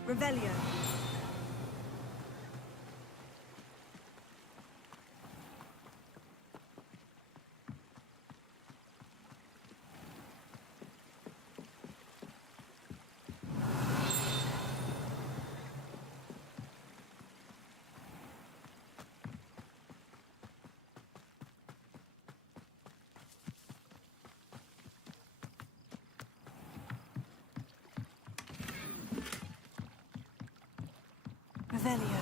Revelio. Revelio.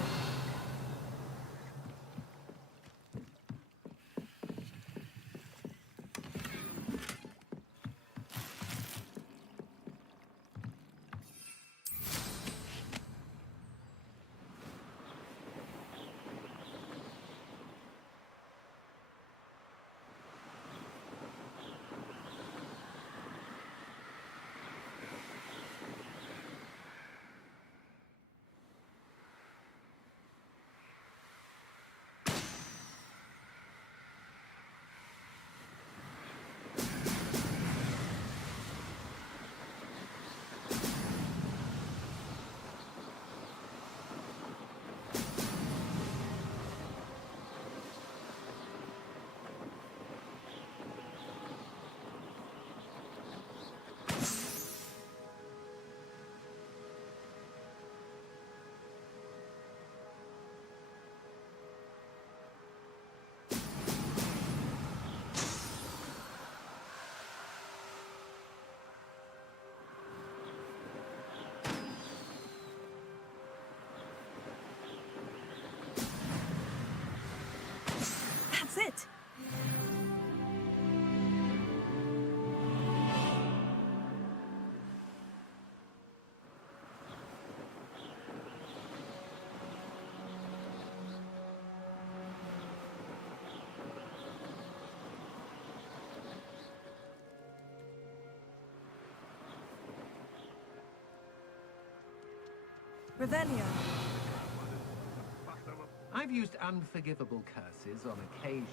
That's it. Revelio. I've used unforgivable curses on occasion.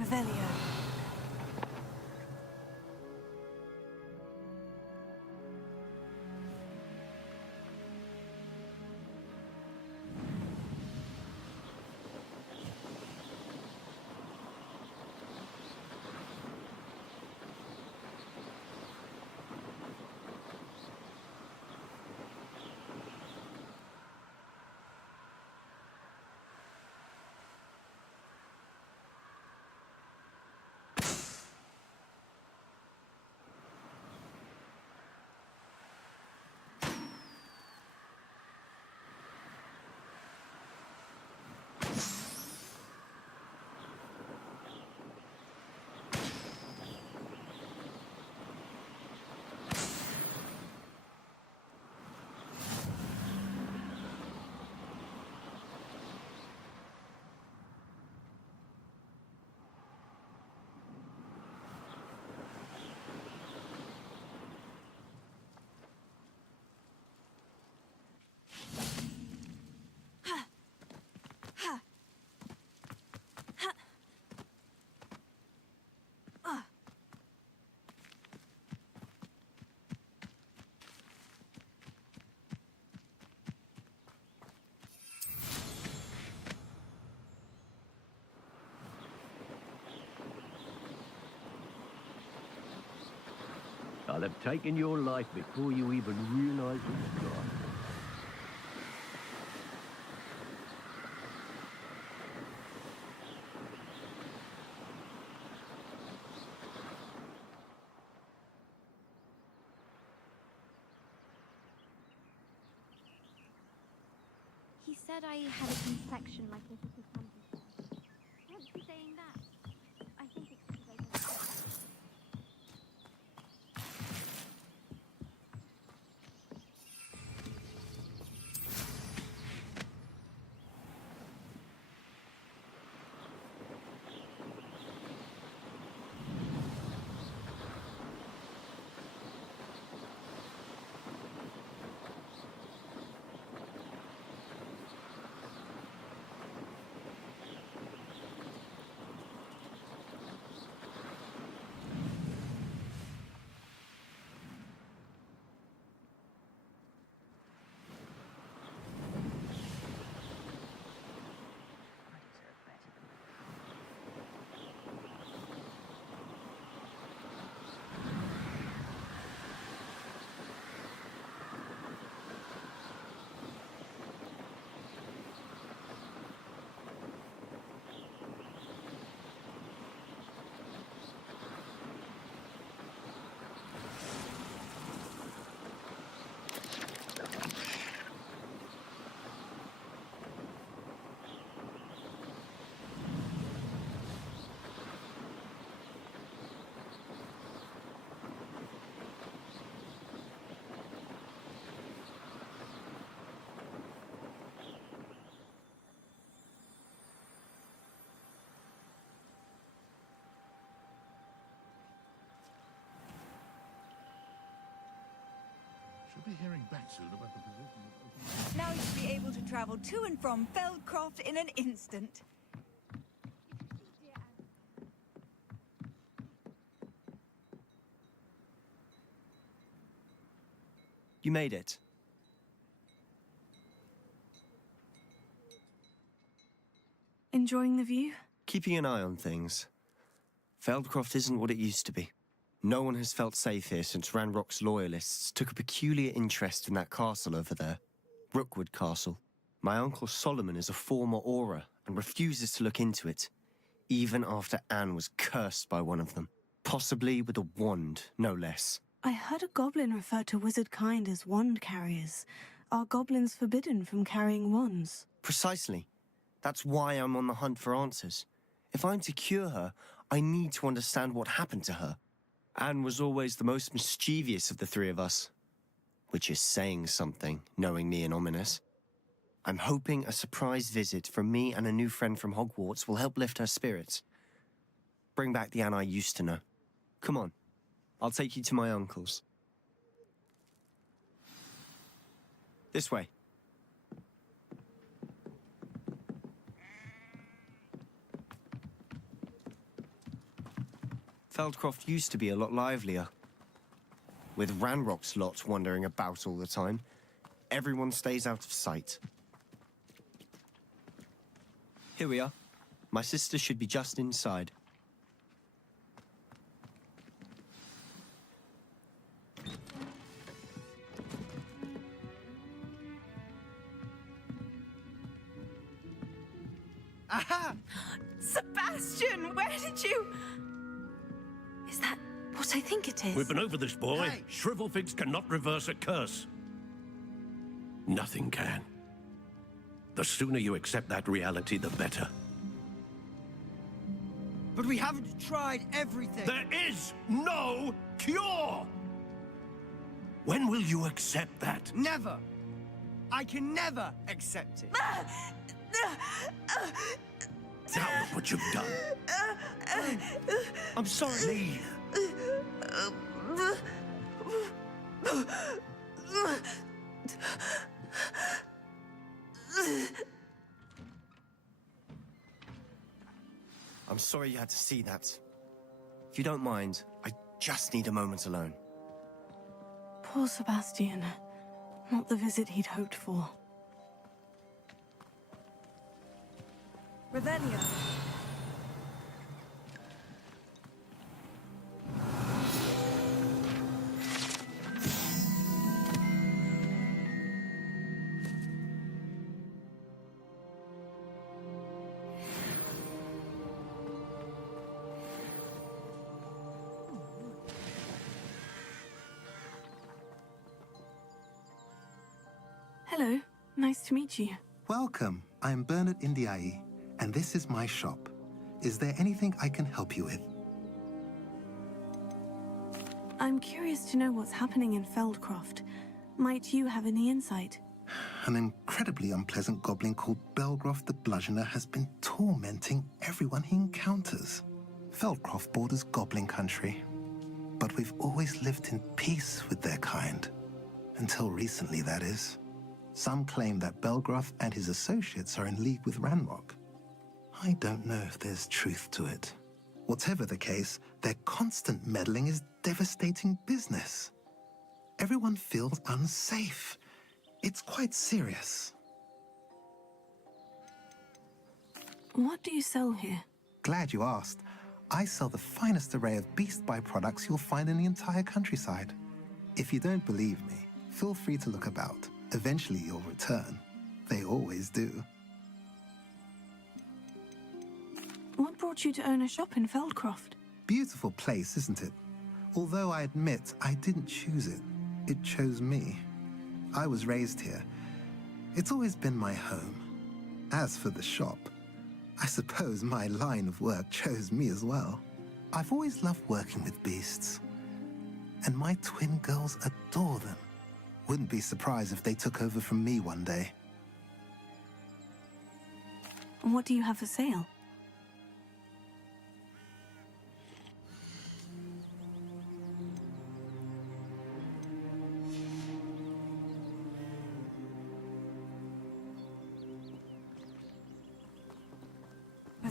Revelio. I'll have taken your life before you even realize it's gone. He said I had a complexion like little Cassandra. Fancy saying that? I think it's because I don't. be hearing back soon about the position of... Now you should be able to travel to and from Feldcroft in an instant. You made it. Enjoying the view? Keeping an eye on things. Feldcroft isn't what it used to be. No one has felt safe here since Ranrock's loyalists took a peculiar interest in that castle over there. Rookwood Castle. My uncle Solomon is a former Auror and refuses to look into it, even after Anne was cursed by one of them. Possibly with a wand, no less. I heard a goblin refer to wizard kind as wand carriers. Are goblins forbidden from carrying wands? Precisely. That's why I'm on the hunt for answers. If I'm to cure her, I need to understand what happened to her. Anne was always the most mischievous of the three of us. Which is saying something, knowing me and Ominous. I'm hoping a surprise visit from me and a new friend from Hogwarts will help lift her spirits. Bring back the Anne I used to know. Come on, I'll take you to my uncle's. This way. Feldcroft used to be a lot livelier. With Ranrock's lot wandering about all the time, everyone stays out of sight. Here we are. My sister should be just inside. Aha! Sebastian, where did you... Is that what I think it is? We've been over this, boy. Hey. Shrivelfigs cannot reverse a curse. Nothing can. The sooner you accept that reality, the better. But we haven't tried everything. There is no cure! When will you accept that? Never. I can never accept it. Now look what you've done. I'm sorry. Leave. I'm sorry you had to see that. If you don't mind, I just need a moment alone. Poor Sebastian. Not the visit he'd hoped for. Revelia. Hello. Nice to meet you. Welcome. I'm Bernard Indiai, and this is my shop. Is there anything I can help you with? I'm curious to know what's happening in Feldcroft. Might you have any insight? An incredibly unpleasant goblin called Belgroth the Bludgeoner has been tormenting everyone he encounters. Feldcroft borders goblin country, but we've always lived in peace with their kind. Until recently, that is. Some claim that Belgroth and his associates are in league with Ranrock. I don't know if there's truth to it. Whatever the case, their constant meddling is devastating business. Everyone feels unsafe. It's quite serious. What do you sell here? Glad you asked. I sell the finest array of beast byproducts you'll find in the entire countryside. If you don't believe me, feel free to look about. Eventually you'll return. They always do. What brought you to own a shop in Feldcroft? Beautiful place, isn't it? Although I admit I didn't choose it. It chose me. I was raised here. It's always been my home. As for the shop, I suppose my line of work chose me as well. I've always loved working with beasts. And my twin girls adore them. Wouldn't be surprised if they took over from me one day. What do you have for sale?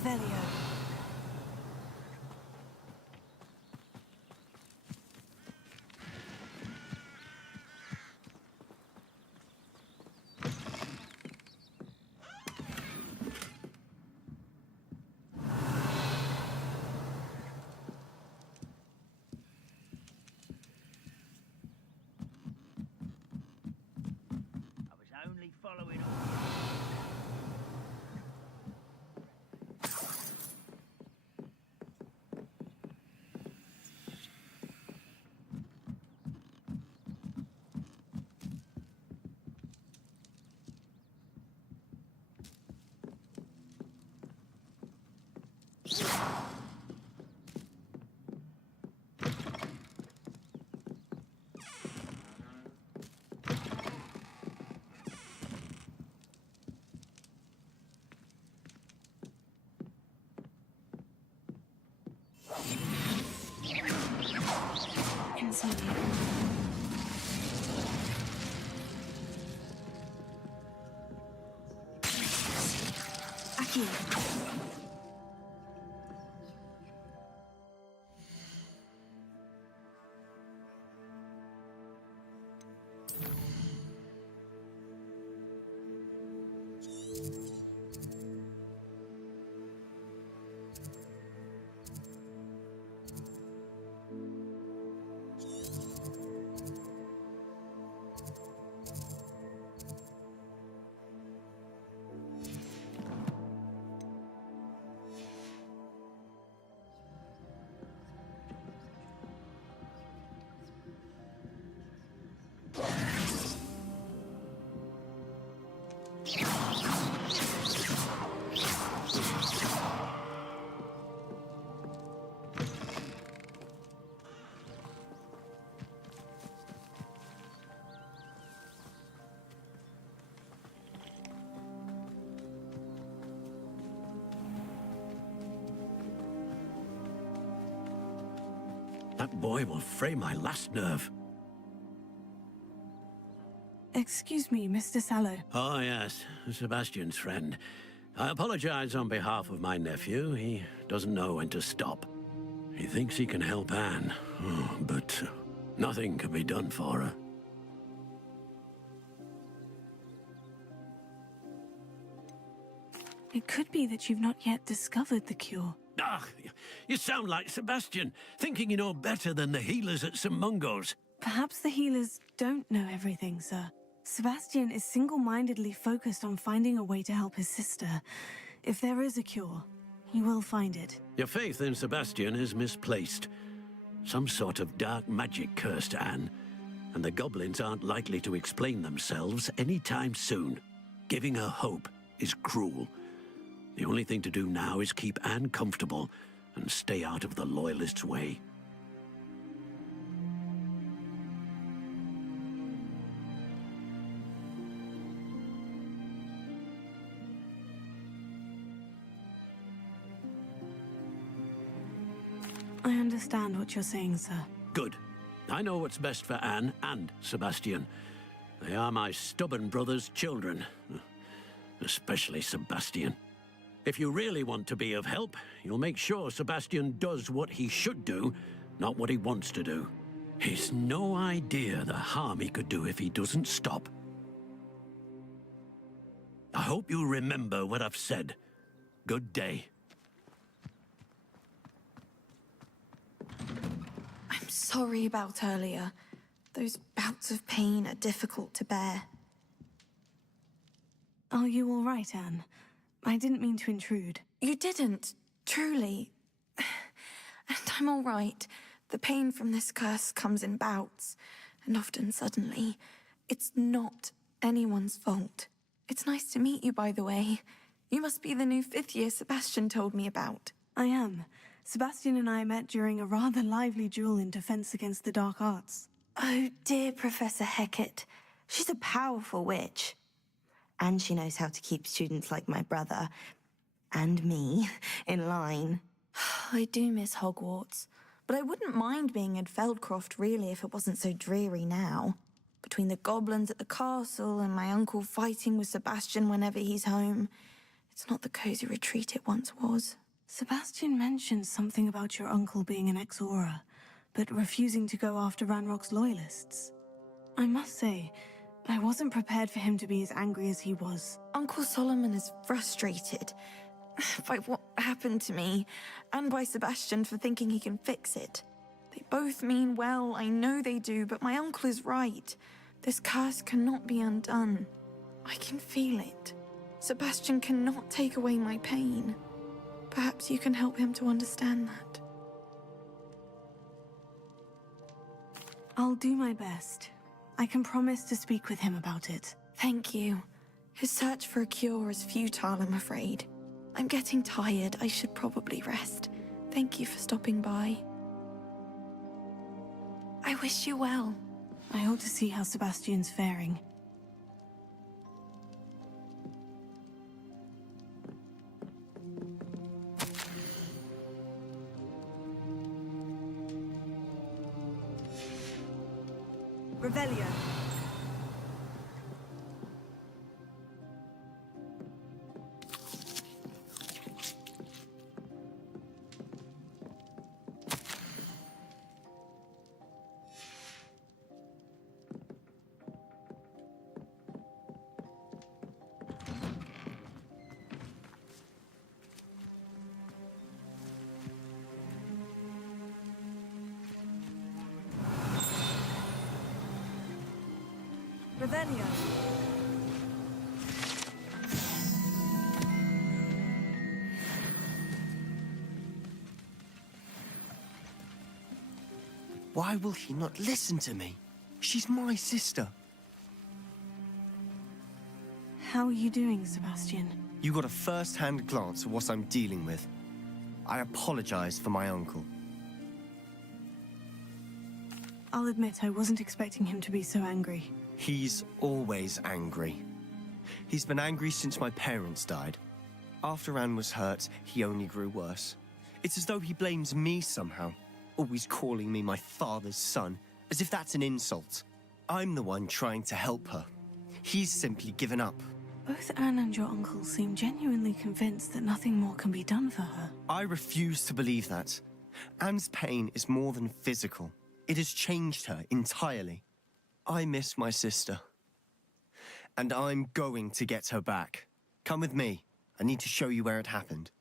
Revelio. Only following on. Continue. Aquí. That boy will fray my last nerve. Excuse me, Mr. Sallow. Oh, yes, Sebastian's friend. I apologize on behalf of my nephew. He doesn't know when to stop. He thinks he can help Anne, but nothing can be done for her. It could be that you've not yet discovered the cure. Ah, you sound like Sebastian, thinking you know better than the healers at St. Mungo's. Perhaps the healers don't know everything, sir. Sebastian is single-mindedly focused on finding a way to help his sister. If there is a cure, he will find it. Your faith in Sebastian is misplaced. Some sort of dark magic cursed Anne, and the goblins aren't likely to explain themselves anytime soon. Giving her hope is cruel. The only thing to do now is keep Anne comfortable and stay out of the Loyalists' way. I understand what you're saying, sir. Good. I know what's best for Anne and Sebastian. They are my stubborn brother's children. Especially Sebastian. If you really want to be of help, you'll make sure Sebastian does what he should do, not what he wants to do. He's no idea the harm he could do if he doesn't stop. I hope you remember what I've said. Good day. I'm sorry about earlier. Those bouts of pain are difficult to bear. Are you all right, Anne? I didn't mean to intrude. You didn't, truly. And I'm all right. The pain from this curse comes in bouts, and often suddenly. It's not anyone's fault. It's nice to meet you, by the way. You must be the new 5th year Sebastian told me about. I am. Sebastian and I met during a rather lively duel in defense against the dark arts. Oh, dear Professor Hecat. She's a powerful witch. And she knows how to keep students like my brother, and me, in line. I do miss Hogwarts, but I wouldn't mind being in Feldcroft, really, if it wasn't so dreary now. Between the goblins at the castle and my uncle fighting with Sebastian whenever he's home, It's not the cozy retreat it once was. Sebastian mentioned something about your uncle being an ex-Aura, but refusing to go after Ranrock's loyalists. I must say, I wasn't prepared for him to be as angry as he was. Uncle Solomon is frustrated by what happened to me, and by Sebastian for thinking he can fix it. They both mean well, I know they do, but my uncle is right. This curse cannot be undone. I can feel it. Sebastian cannot take away my pain. Perhaps you can help him to understand that. I'll do my best. I can promise to speak with him about it. Thank you. His search for a cure is futile, I'm afraid. I'm getting tired. I should probably rest. Thank you for stopping by. I wish you well. I ought to see how Sebastian's faring. Revelio. Revelio. Why will he not listen to me? She's my sister. How are you doing, Sebastian? You got a first-hand glance at what I'm dealing with. I apologize for my uncle. I'll admit I wasn't expecting him to be so angry. He's always angry. He's been angry since my parents died. After Anne was hurt, he only grew worse. It's as though he blames me somehow, always calling me my father's son, as if that's an insult. I'm the one trying to help her. He's simply given up. Both Anne and your uncle seem genuinely convinced that nothing more can be done for her. I refuse to believe that. Anne's pain is more than physical. It has changed her entirely. I miss my sister. And I'm going to get her back. Come with me. I need to show you where it happened.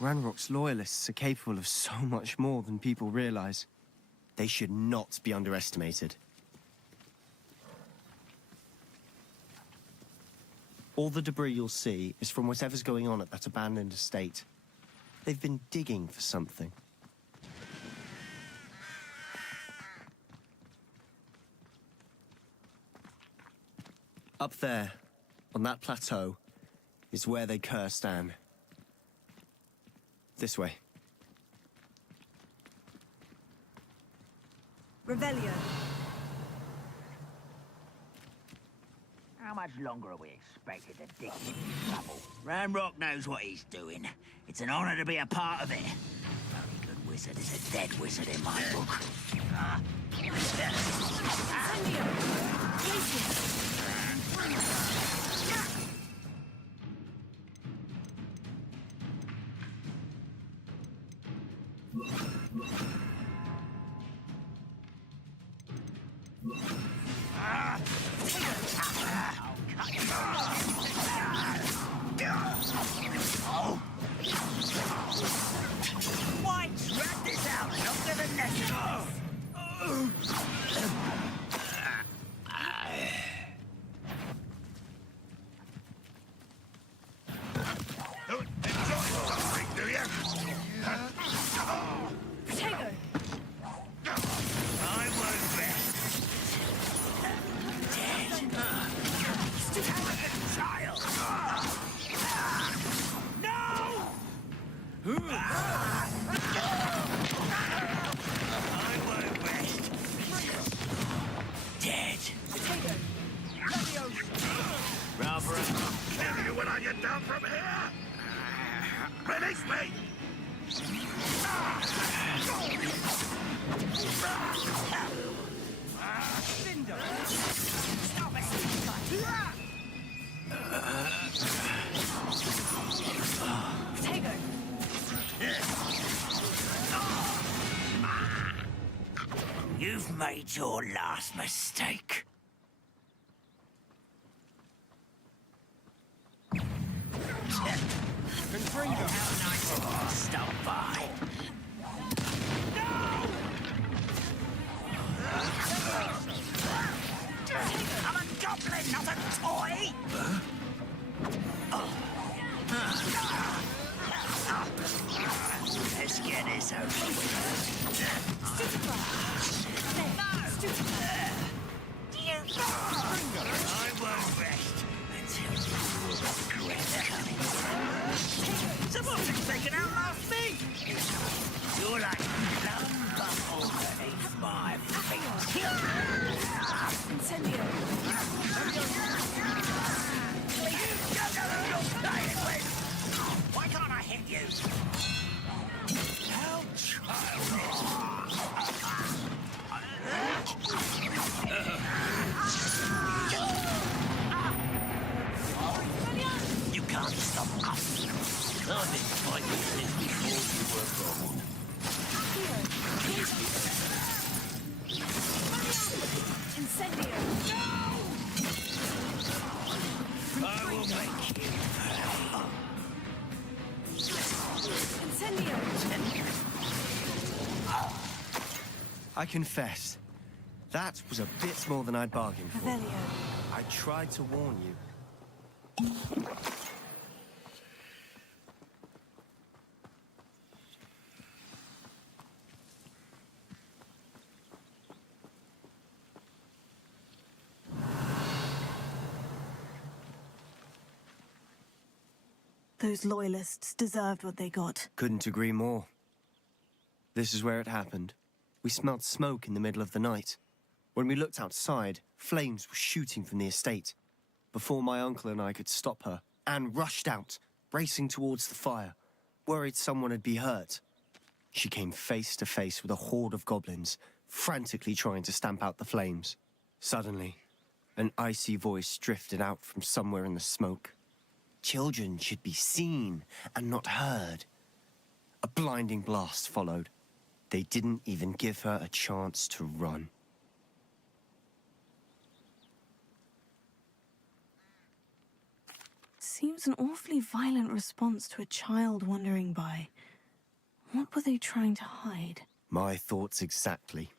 Ranrock's loyalists are capable of so much more than people realize. They should not be underestimated. All the debris you'll see is from whatever's going on at that abandoned estate. They've been digging for something. Up there, on that plateau, is where they cursed Anne. This way. Revelio. How much longer are we expected to dig in this trouble? Ranrock knows what he's doing. It's an honor to be a part of it. Only good wizard is a dead wizard in my book. Why drag this out longer than necessary? made your last mistake. Gryffindor. How nice of you to stop by. No! I'm a goblin, not a toy! Let's get this over with. I won't rest until you regret coming. Someone's taken out last me! You're like plum buffle beneath my feet. Incendio. Why can't I hit you? How You can't stop us. I've been fighting since before you were born. Incendio. I will make you pay. Incendio. I confess, that was a bit more than I'd bargained for. I tried to warn you. Those loyalists deserved what they got. Couldn't agree more. This is where it happened. We smelled smoke in the middle of the night. When we looked outside, flames were shooting from the estate. Before my uncle and I could stop her, Anne rushed out, racing towards the fire, worried someone had been hurt. She came face to face with a horde of goblins, frantically trying to stamp out the flames. Suddenly, an icy voice drifted out from somewhere in the smoke. Children should be seen and not heard. A blinding blast followed. They didn't even give her a chance to run. Seems an awfully violent response to a child wandering by. What were they trying to hide? My thoughts exactly.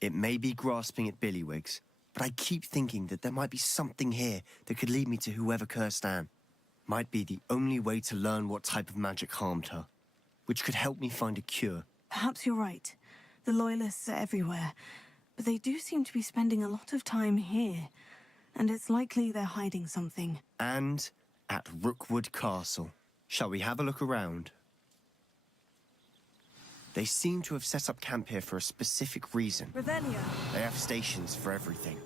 It may be grasping at Billywigs, but I keep thinking that there might be something here that could lead me to whoever cursed Anne. Might be the only way to learn what type of magic harmed her, which could help me find a cure. Perhaps you're right. The Loyalists are everywhere, but they do seem to be spending a lot of time here, and it's likely they're hiding something. And at Rookwood Castle. Shall we have a look around? They seem to have set up camp here for a specific reason. Revelio. They have stations for everything.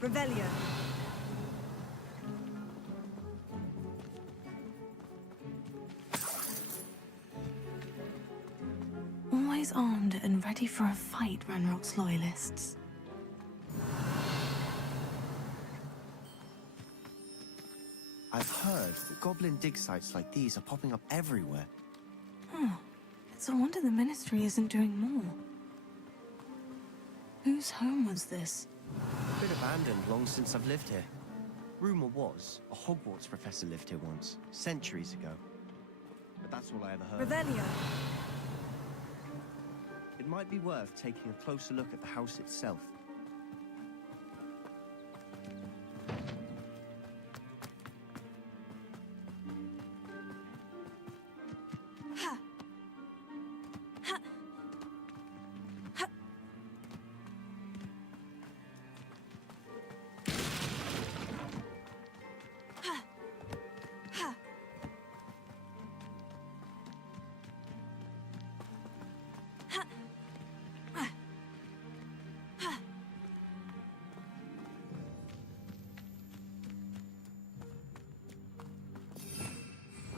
Revelio. Always armed and ready for a fight, Ranrock's Loyalists. I've heard that goblin dig sites like these are popping up everywhere. Oh, it's a wonder the Ministry isn't doing more. Whose home was this? Been abandoned long since I've lived here. Rumor was a Hogwarts professor lived here once, centuries ago. But that's all I ever heard. Revelio. It might be worth taking a closer look at the house itself.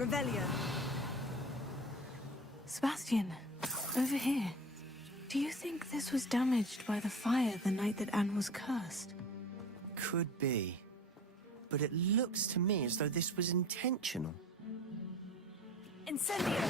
Revelio. Sebastian, over here. Do you think this was damaged by the fire the night that Anne was cursed? Could be. But it looks to me as though this was intentional. Incendio.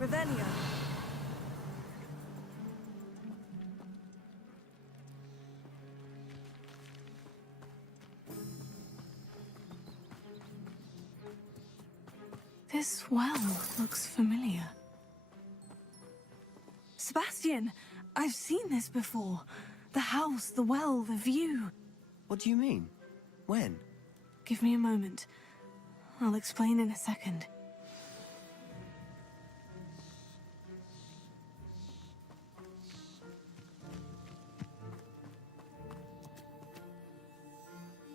Revelio. This well looks familiar. Sebastian, I've seen this before. The house, the well, the view. What do you mean? When? Give me a moment. I'll explain in a second.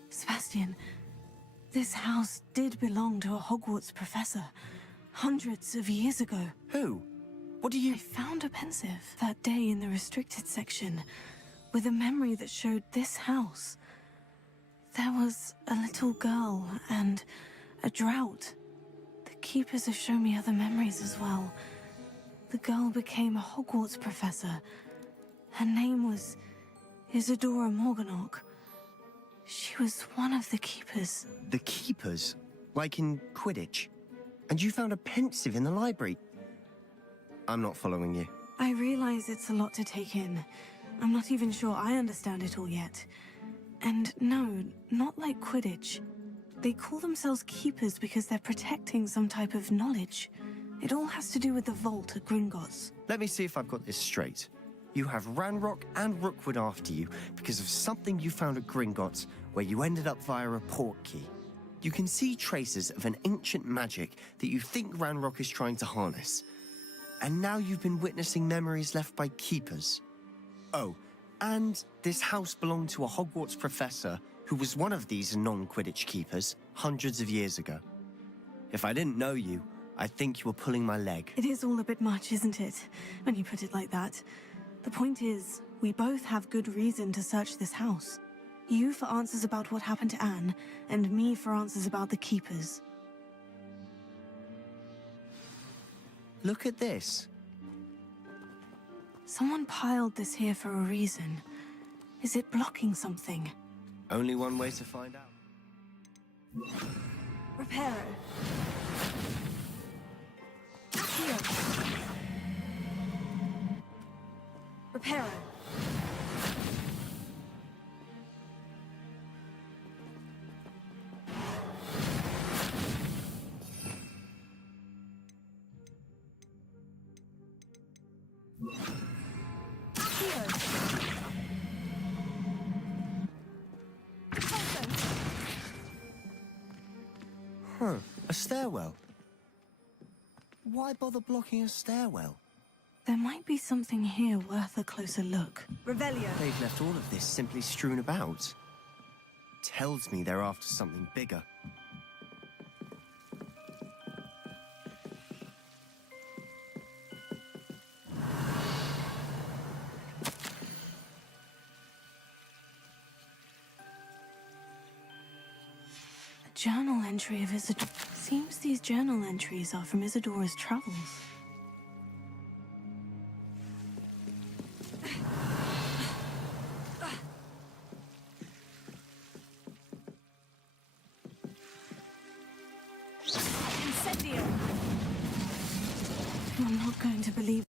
Sebastian, this house did belong to a Hogwarts professor, hundreds of years ago. Who? What do you... I found a pensive that day in the restricted section, with a memory that showed this house. There was a little girl and a drought. The keepers have shown me other memories as well. The girl became a Hogwarts professor. Her name was Isadora Morganach. She was one of the keepers. The keepers? Like in Quidditch? And you found a pensive in the library? I'm not following you. I realize it's a lot to take in. I'm not even sure I understand it all yet. And no, not like Quidditch. They call themselves keepers because they're protecting some type of knowledge. It all has to do with the vault at Gringotts. Let me see if I've got this straight. You have Ranrock and Rookwood after you because of something you found at Gringotts where you ended up via a port key. You can see traces of an ancient magic that you think Ranrock is trying to harness. And now you've been witnessing memories left by keepers. Oh, and this house belonged to a Hogwarts professor who was one of these non-Quidditch keepers hundreds of years ago. If I didn't know you, I'd think you were pulling my leg. It is all a bit much, isn't it, when you put it like that? The point is, we both have good reason to search this house. You for answers about what happened to Anne, and me for answers about the keepers. Look at this. Someone piled this here for a reason. Is it blocking something? Only one way to find out. Reparo. Here. Reparo. Huh, a stairwell. Why bother blocking a stairwell? There might be something here worth a closer look. Revelio. They've left all of this simply strewn about. Tells me they're after something bigger. A journal entry of Isadora. Seems these journal entries are from Isadora's travels. Incendio. You're not going to believe